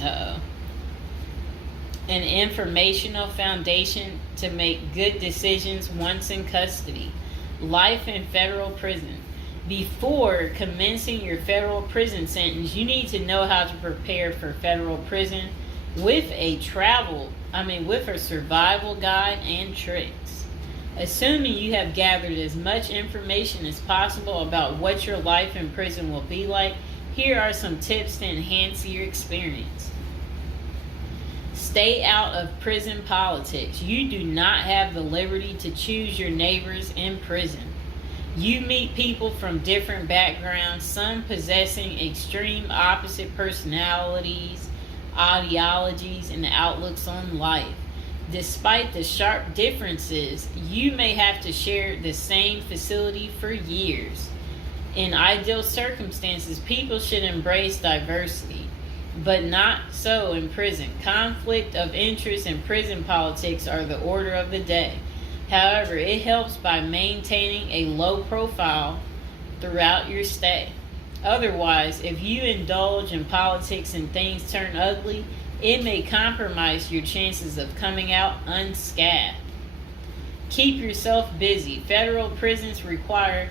an informational foundation to make good decisions once in custody. Life in federal prison. Before commencing your federal prison sentence, you need to know how to prepare for federal prison with a survival guide and tricks. Assuming you have gathered as much information as possible about what your life in prison will be like, here are some tips to enhance your experience. Stay out of prison politics. You do not have the liberty to choose your neighbors in prison. You meet people from different backgrounds, some possessing extreme opposite personalities, ideologies, and outlooks on life. Despite the sharp differences, you may have to share the same facility for years. In ideal circumstances, people should embrace diversity, but not so in prison. Conflict of interest and prison politics are the order of the day. However, it helps by maintaining a low profile throughout your stay. Otherwise, if you indulge in politics and things turn ugly, it may compromise your chances of coming out unscathed. Keep yourself busy. Federal prisons require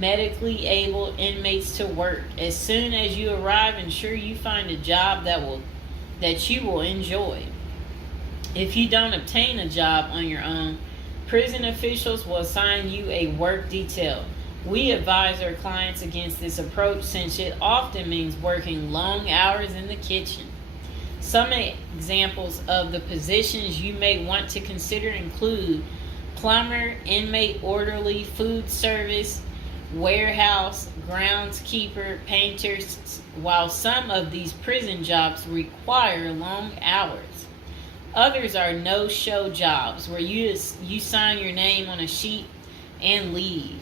medically able inmates to work. As soon as you arrive, ensure you find a job that you will enjoy. If you don't obtain a job on your own, prison officials will assign you a work detail. We advise our clients against this approach since it often means working long hours in the kitchen. Some examples of the positions you may want to consider include plumber, inmate orderly, food service, warehouse, groundskeeper, painters. While some of these prison jobs require long hours, others are no-show jobs where you sign your name on a sheet and leave.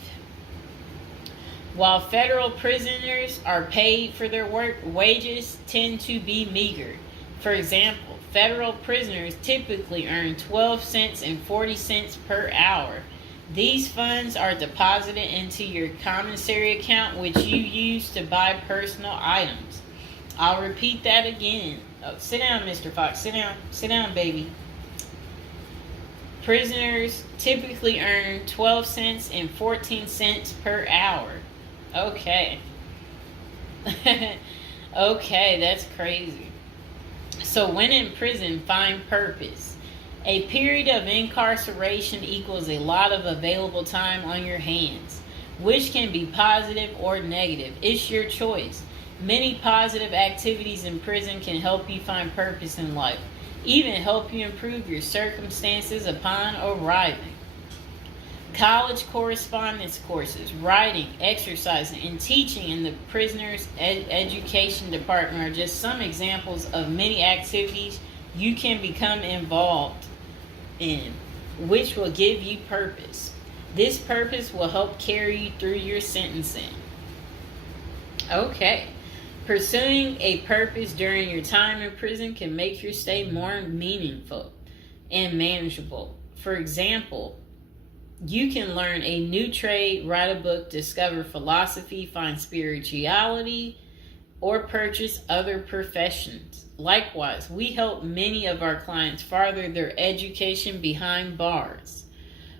While federal prisoners are paid for their work, wages tend to be meager. For example, federal prisoners typically earn 12 cents and 40 cents per hour. These funds are deposited into your commissary account, which you use to buy personal items. I'll repeat that again. Oh, sit down, Mr. Fox. Sit down. Sit down, baby. Prisoners typically earn 12 cents and 14 cents per hour. Okay. Okay, that's crazy. So when in prison, find purpose. A period of incarceration equals a lot of available time on your hands, which can be positive or negative. It's your choice. Many positive activities in prison can help you find purpose in life, even help you improve your circumstances upon arriving. College correspondence courses, writing, exercising, and teaching in the prisoner's education department are just some examples of many activities you can become involved in, which will give you purpose. This purpose will help carry you through your sentencing. Okay. Pursuing a purpose during your time in prison can make your stay more meaningful and manageable. For example, you can learn a new trade, write a book, discover philosophy, find spirituality, or purchase other professions. Likewise, we help many of our clients further their education behind bars.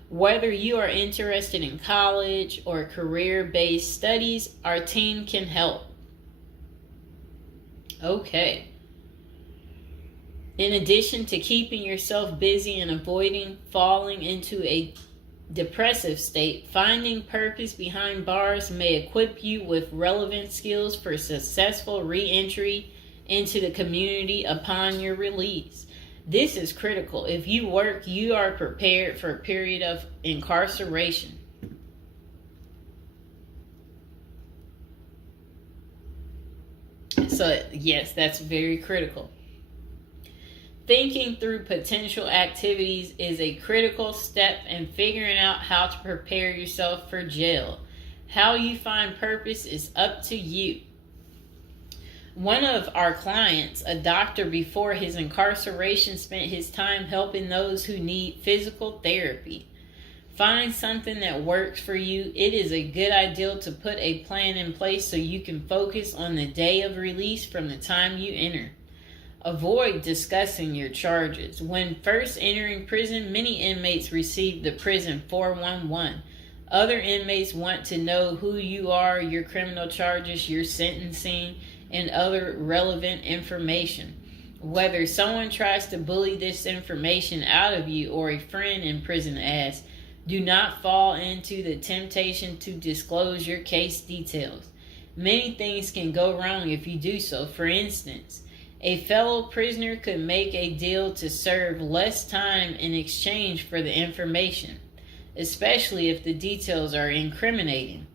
Whether you are interested in college or career-based studies, our team can help. Okay. In addition to keeping yourself busy and avoiding falling into a depressive state, finding purpose behind bars may equip you with relevant skills for successful re-entry into the community upon your release. This is critical. If you work, you are prepared for a period of incarceration. So, yes, that's very critical. Thinking through potential activities is a critical step in figuring out how to prepare yourself for jail. How you find purpose is up to you. One of our clients, a doctor before his incarceration, spent his time helping those who need physical therapy. Find something that works for you. It is a good idea to put a plan in place so you can focus on the day of release from the time you enter. Avoid discussing your charges. When first entering prison, many inmates receive the prison 411. Other inmates want to know who you are, your criminal charges, your sentencing, and other relevant information. Whether someone tries to bully this information out of you or a friend in prison asks, do not fall into the temptation to disclose your case details. Many things can go wrong if you do so. For instance, a fellow prisoner could make a deal to serve less time in exchange for the information, especially if the details are incriminating.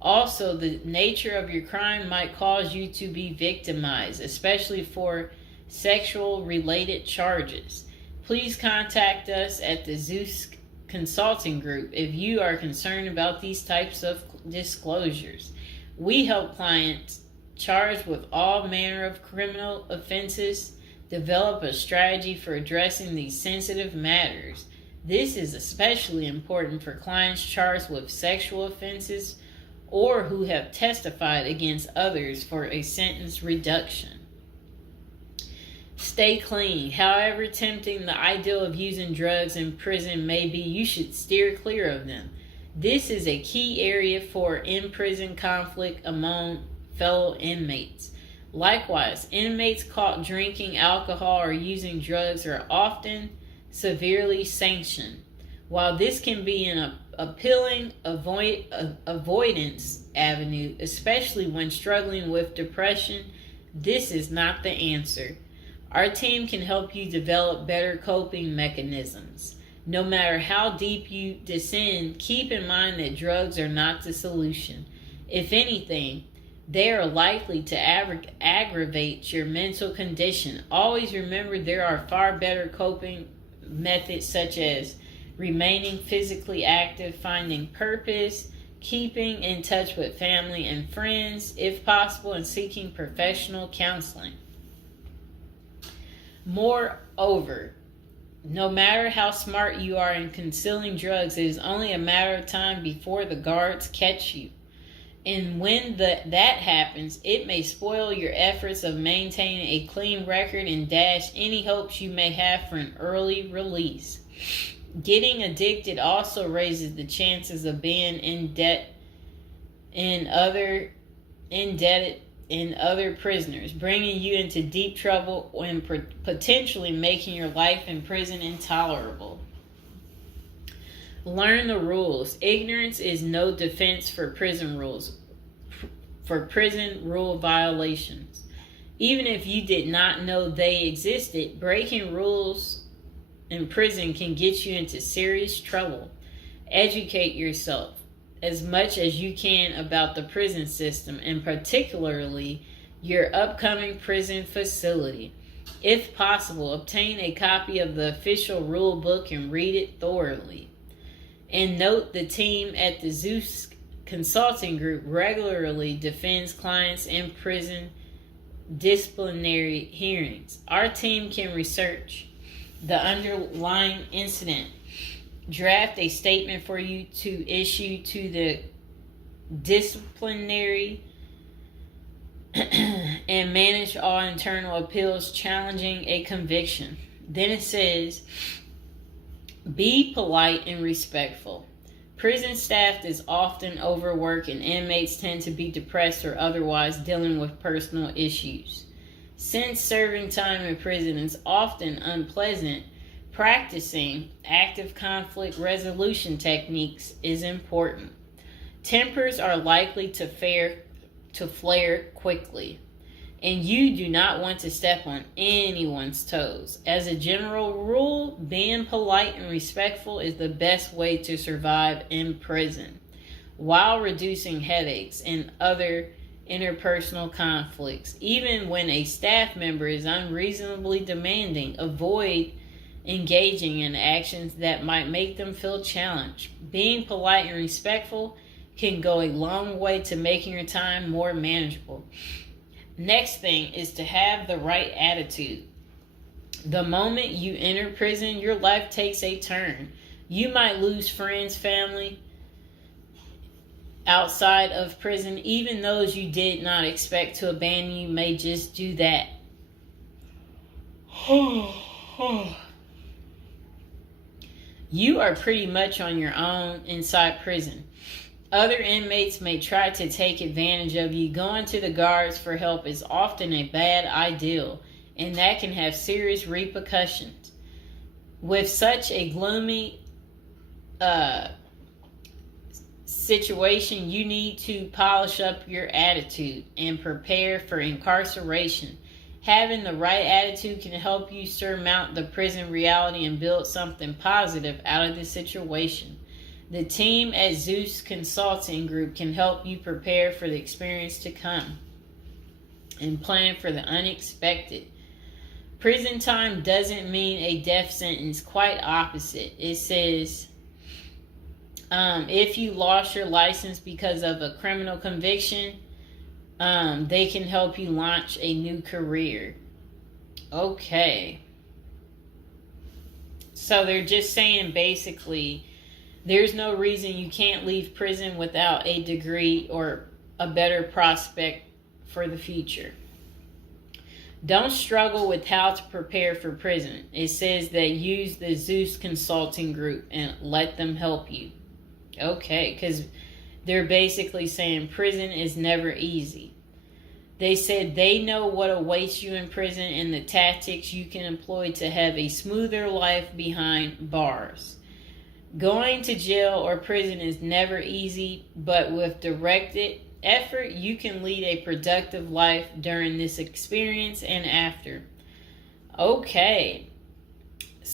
Also, the nature of your crime might cause you to be victimized, especially for sexual-related charges. Please contact us at the Zeus Consulting Group if you are concerned about these types of disclosures. We help clients charged with all manner of criminal offenses develop a strategy for addressing these sensitive matters. This is especially important for clients charged with sexual offenses or who have testified against others for a sentence reduction. Stay clean. However tempting the ideal of using drugs in prison may be, you should steer clear of them. This is a key area for in-prison conflict among fellow inmates. Likewise, inmates caught drinking alcohol or using drugs are often severely sanctioned. While this can be an appealing avoidance avenue, especially when struggling with depression, this is not the answer. Our team can help you develop better coping mechanisms. No matter how deep you descend, keep in mind that drugs are not the solution. If anything, they are likely to aggravate your mental condition. Always remember there are far better coping methods such as remaining physically active, finding purpose, keeping in touch with family and friends, if possible, and seeking professional counseling. Moreover, no matter how smart you are in concealing drugs, it is only a matter of time before the guards catch you. And when that happens, it may spoil your efforts of maintaining a clean record and dash any hopes you may have for an early release. Getting addicted also raises the chances of being indebted in other prisoners, bringing you into deep trouble and potentially making your life in prison intolerable. Learn the rules. Ignorance is no defense for prison rules, for prison rule violations. Even if you did not know they existed, breaking rules in prison can get you into serious trouble. Educate yourself as much as you can about the prison system, and particularly your upcoming prison facility. If possible, obtain a copy of the official rule book and read it thoroughly. And note, the team at the Zeus Consulting Group regularly defends clients in prison disciplinary hearings. Our team can research the underlying incident, draft a statement for you to issue to the disciplinary, and manage all internal appeals challenging a conviction. Then it says, be polite and respectful. Prison staff is often overworked and inmates tend to be depressed or otherwise dealing with personal issues. Since serving time in prison is often unpleasant, practicing active conflict resolution techniques is important. Tempers are likely to flare quickly, and you do not want to step on anyone's toes. As a general rule, being polite and respectful is the best way to survive in prison, while reducing headaches and other interpersonal conflicts. Even when a staff member is unreasonably demanding, avoid engaging in actions that might make them feel challenged. Being polite and respectful can go a long way to making your time more manageable. Next thing is to have the right attitude. The moment you enter prison, your life takes a turn. You might lose friends, family outside of prison. Even those you did not expect to abandon you may just do that. You are pretty much on your own inside prison. Other inmates may try to take advantage of you. Going to the guards for help is often a bad idea, and that can have serious repercussions. With such a gloomy situation, you need to polish up your attitude and prepare for incarceration. Having the right attitude can help you surmount the prison reality and build something positive out of the situation. The team at Zeus Consulting Group can help you prepare for the experience to come and plan for the unexpected. Prison time doesn't mean a death sentence, quite opposite. It says, if you lost your license because of a criminal conviction, they can help you launch a new career. Okay. So they're just saying basically, there's no reason you can't leave prison without a degree or a better prospect for the future. Don't struggle with how to prepare for prison. It says that use the Zeus Consulting Group and let them help you. Okay, because they're basically saying prison is never easy. They said they know what awaits you in prison and the tactics you can employ to have a smoother life behind bars. Going to jail or prison is never easy, but with directed effort, you can lead a productive life during this experience and after. Okay.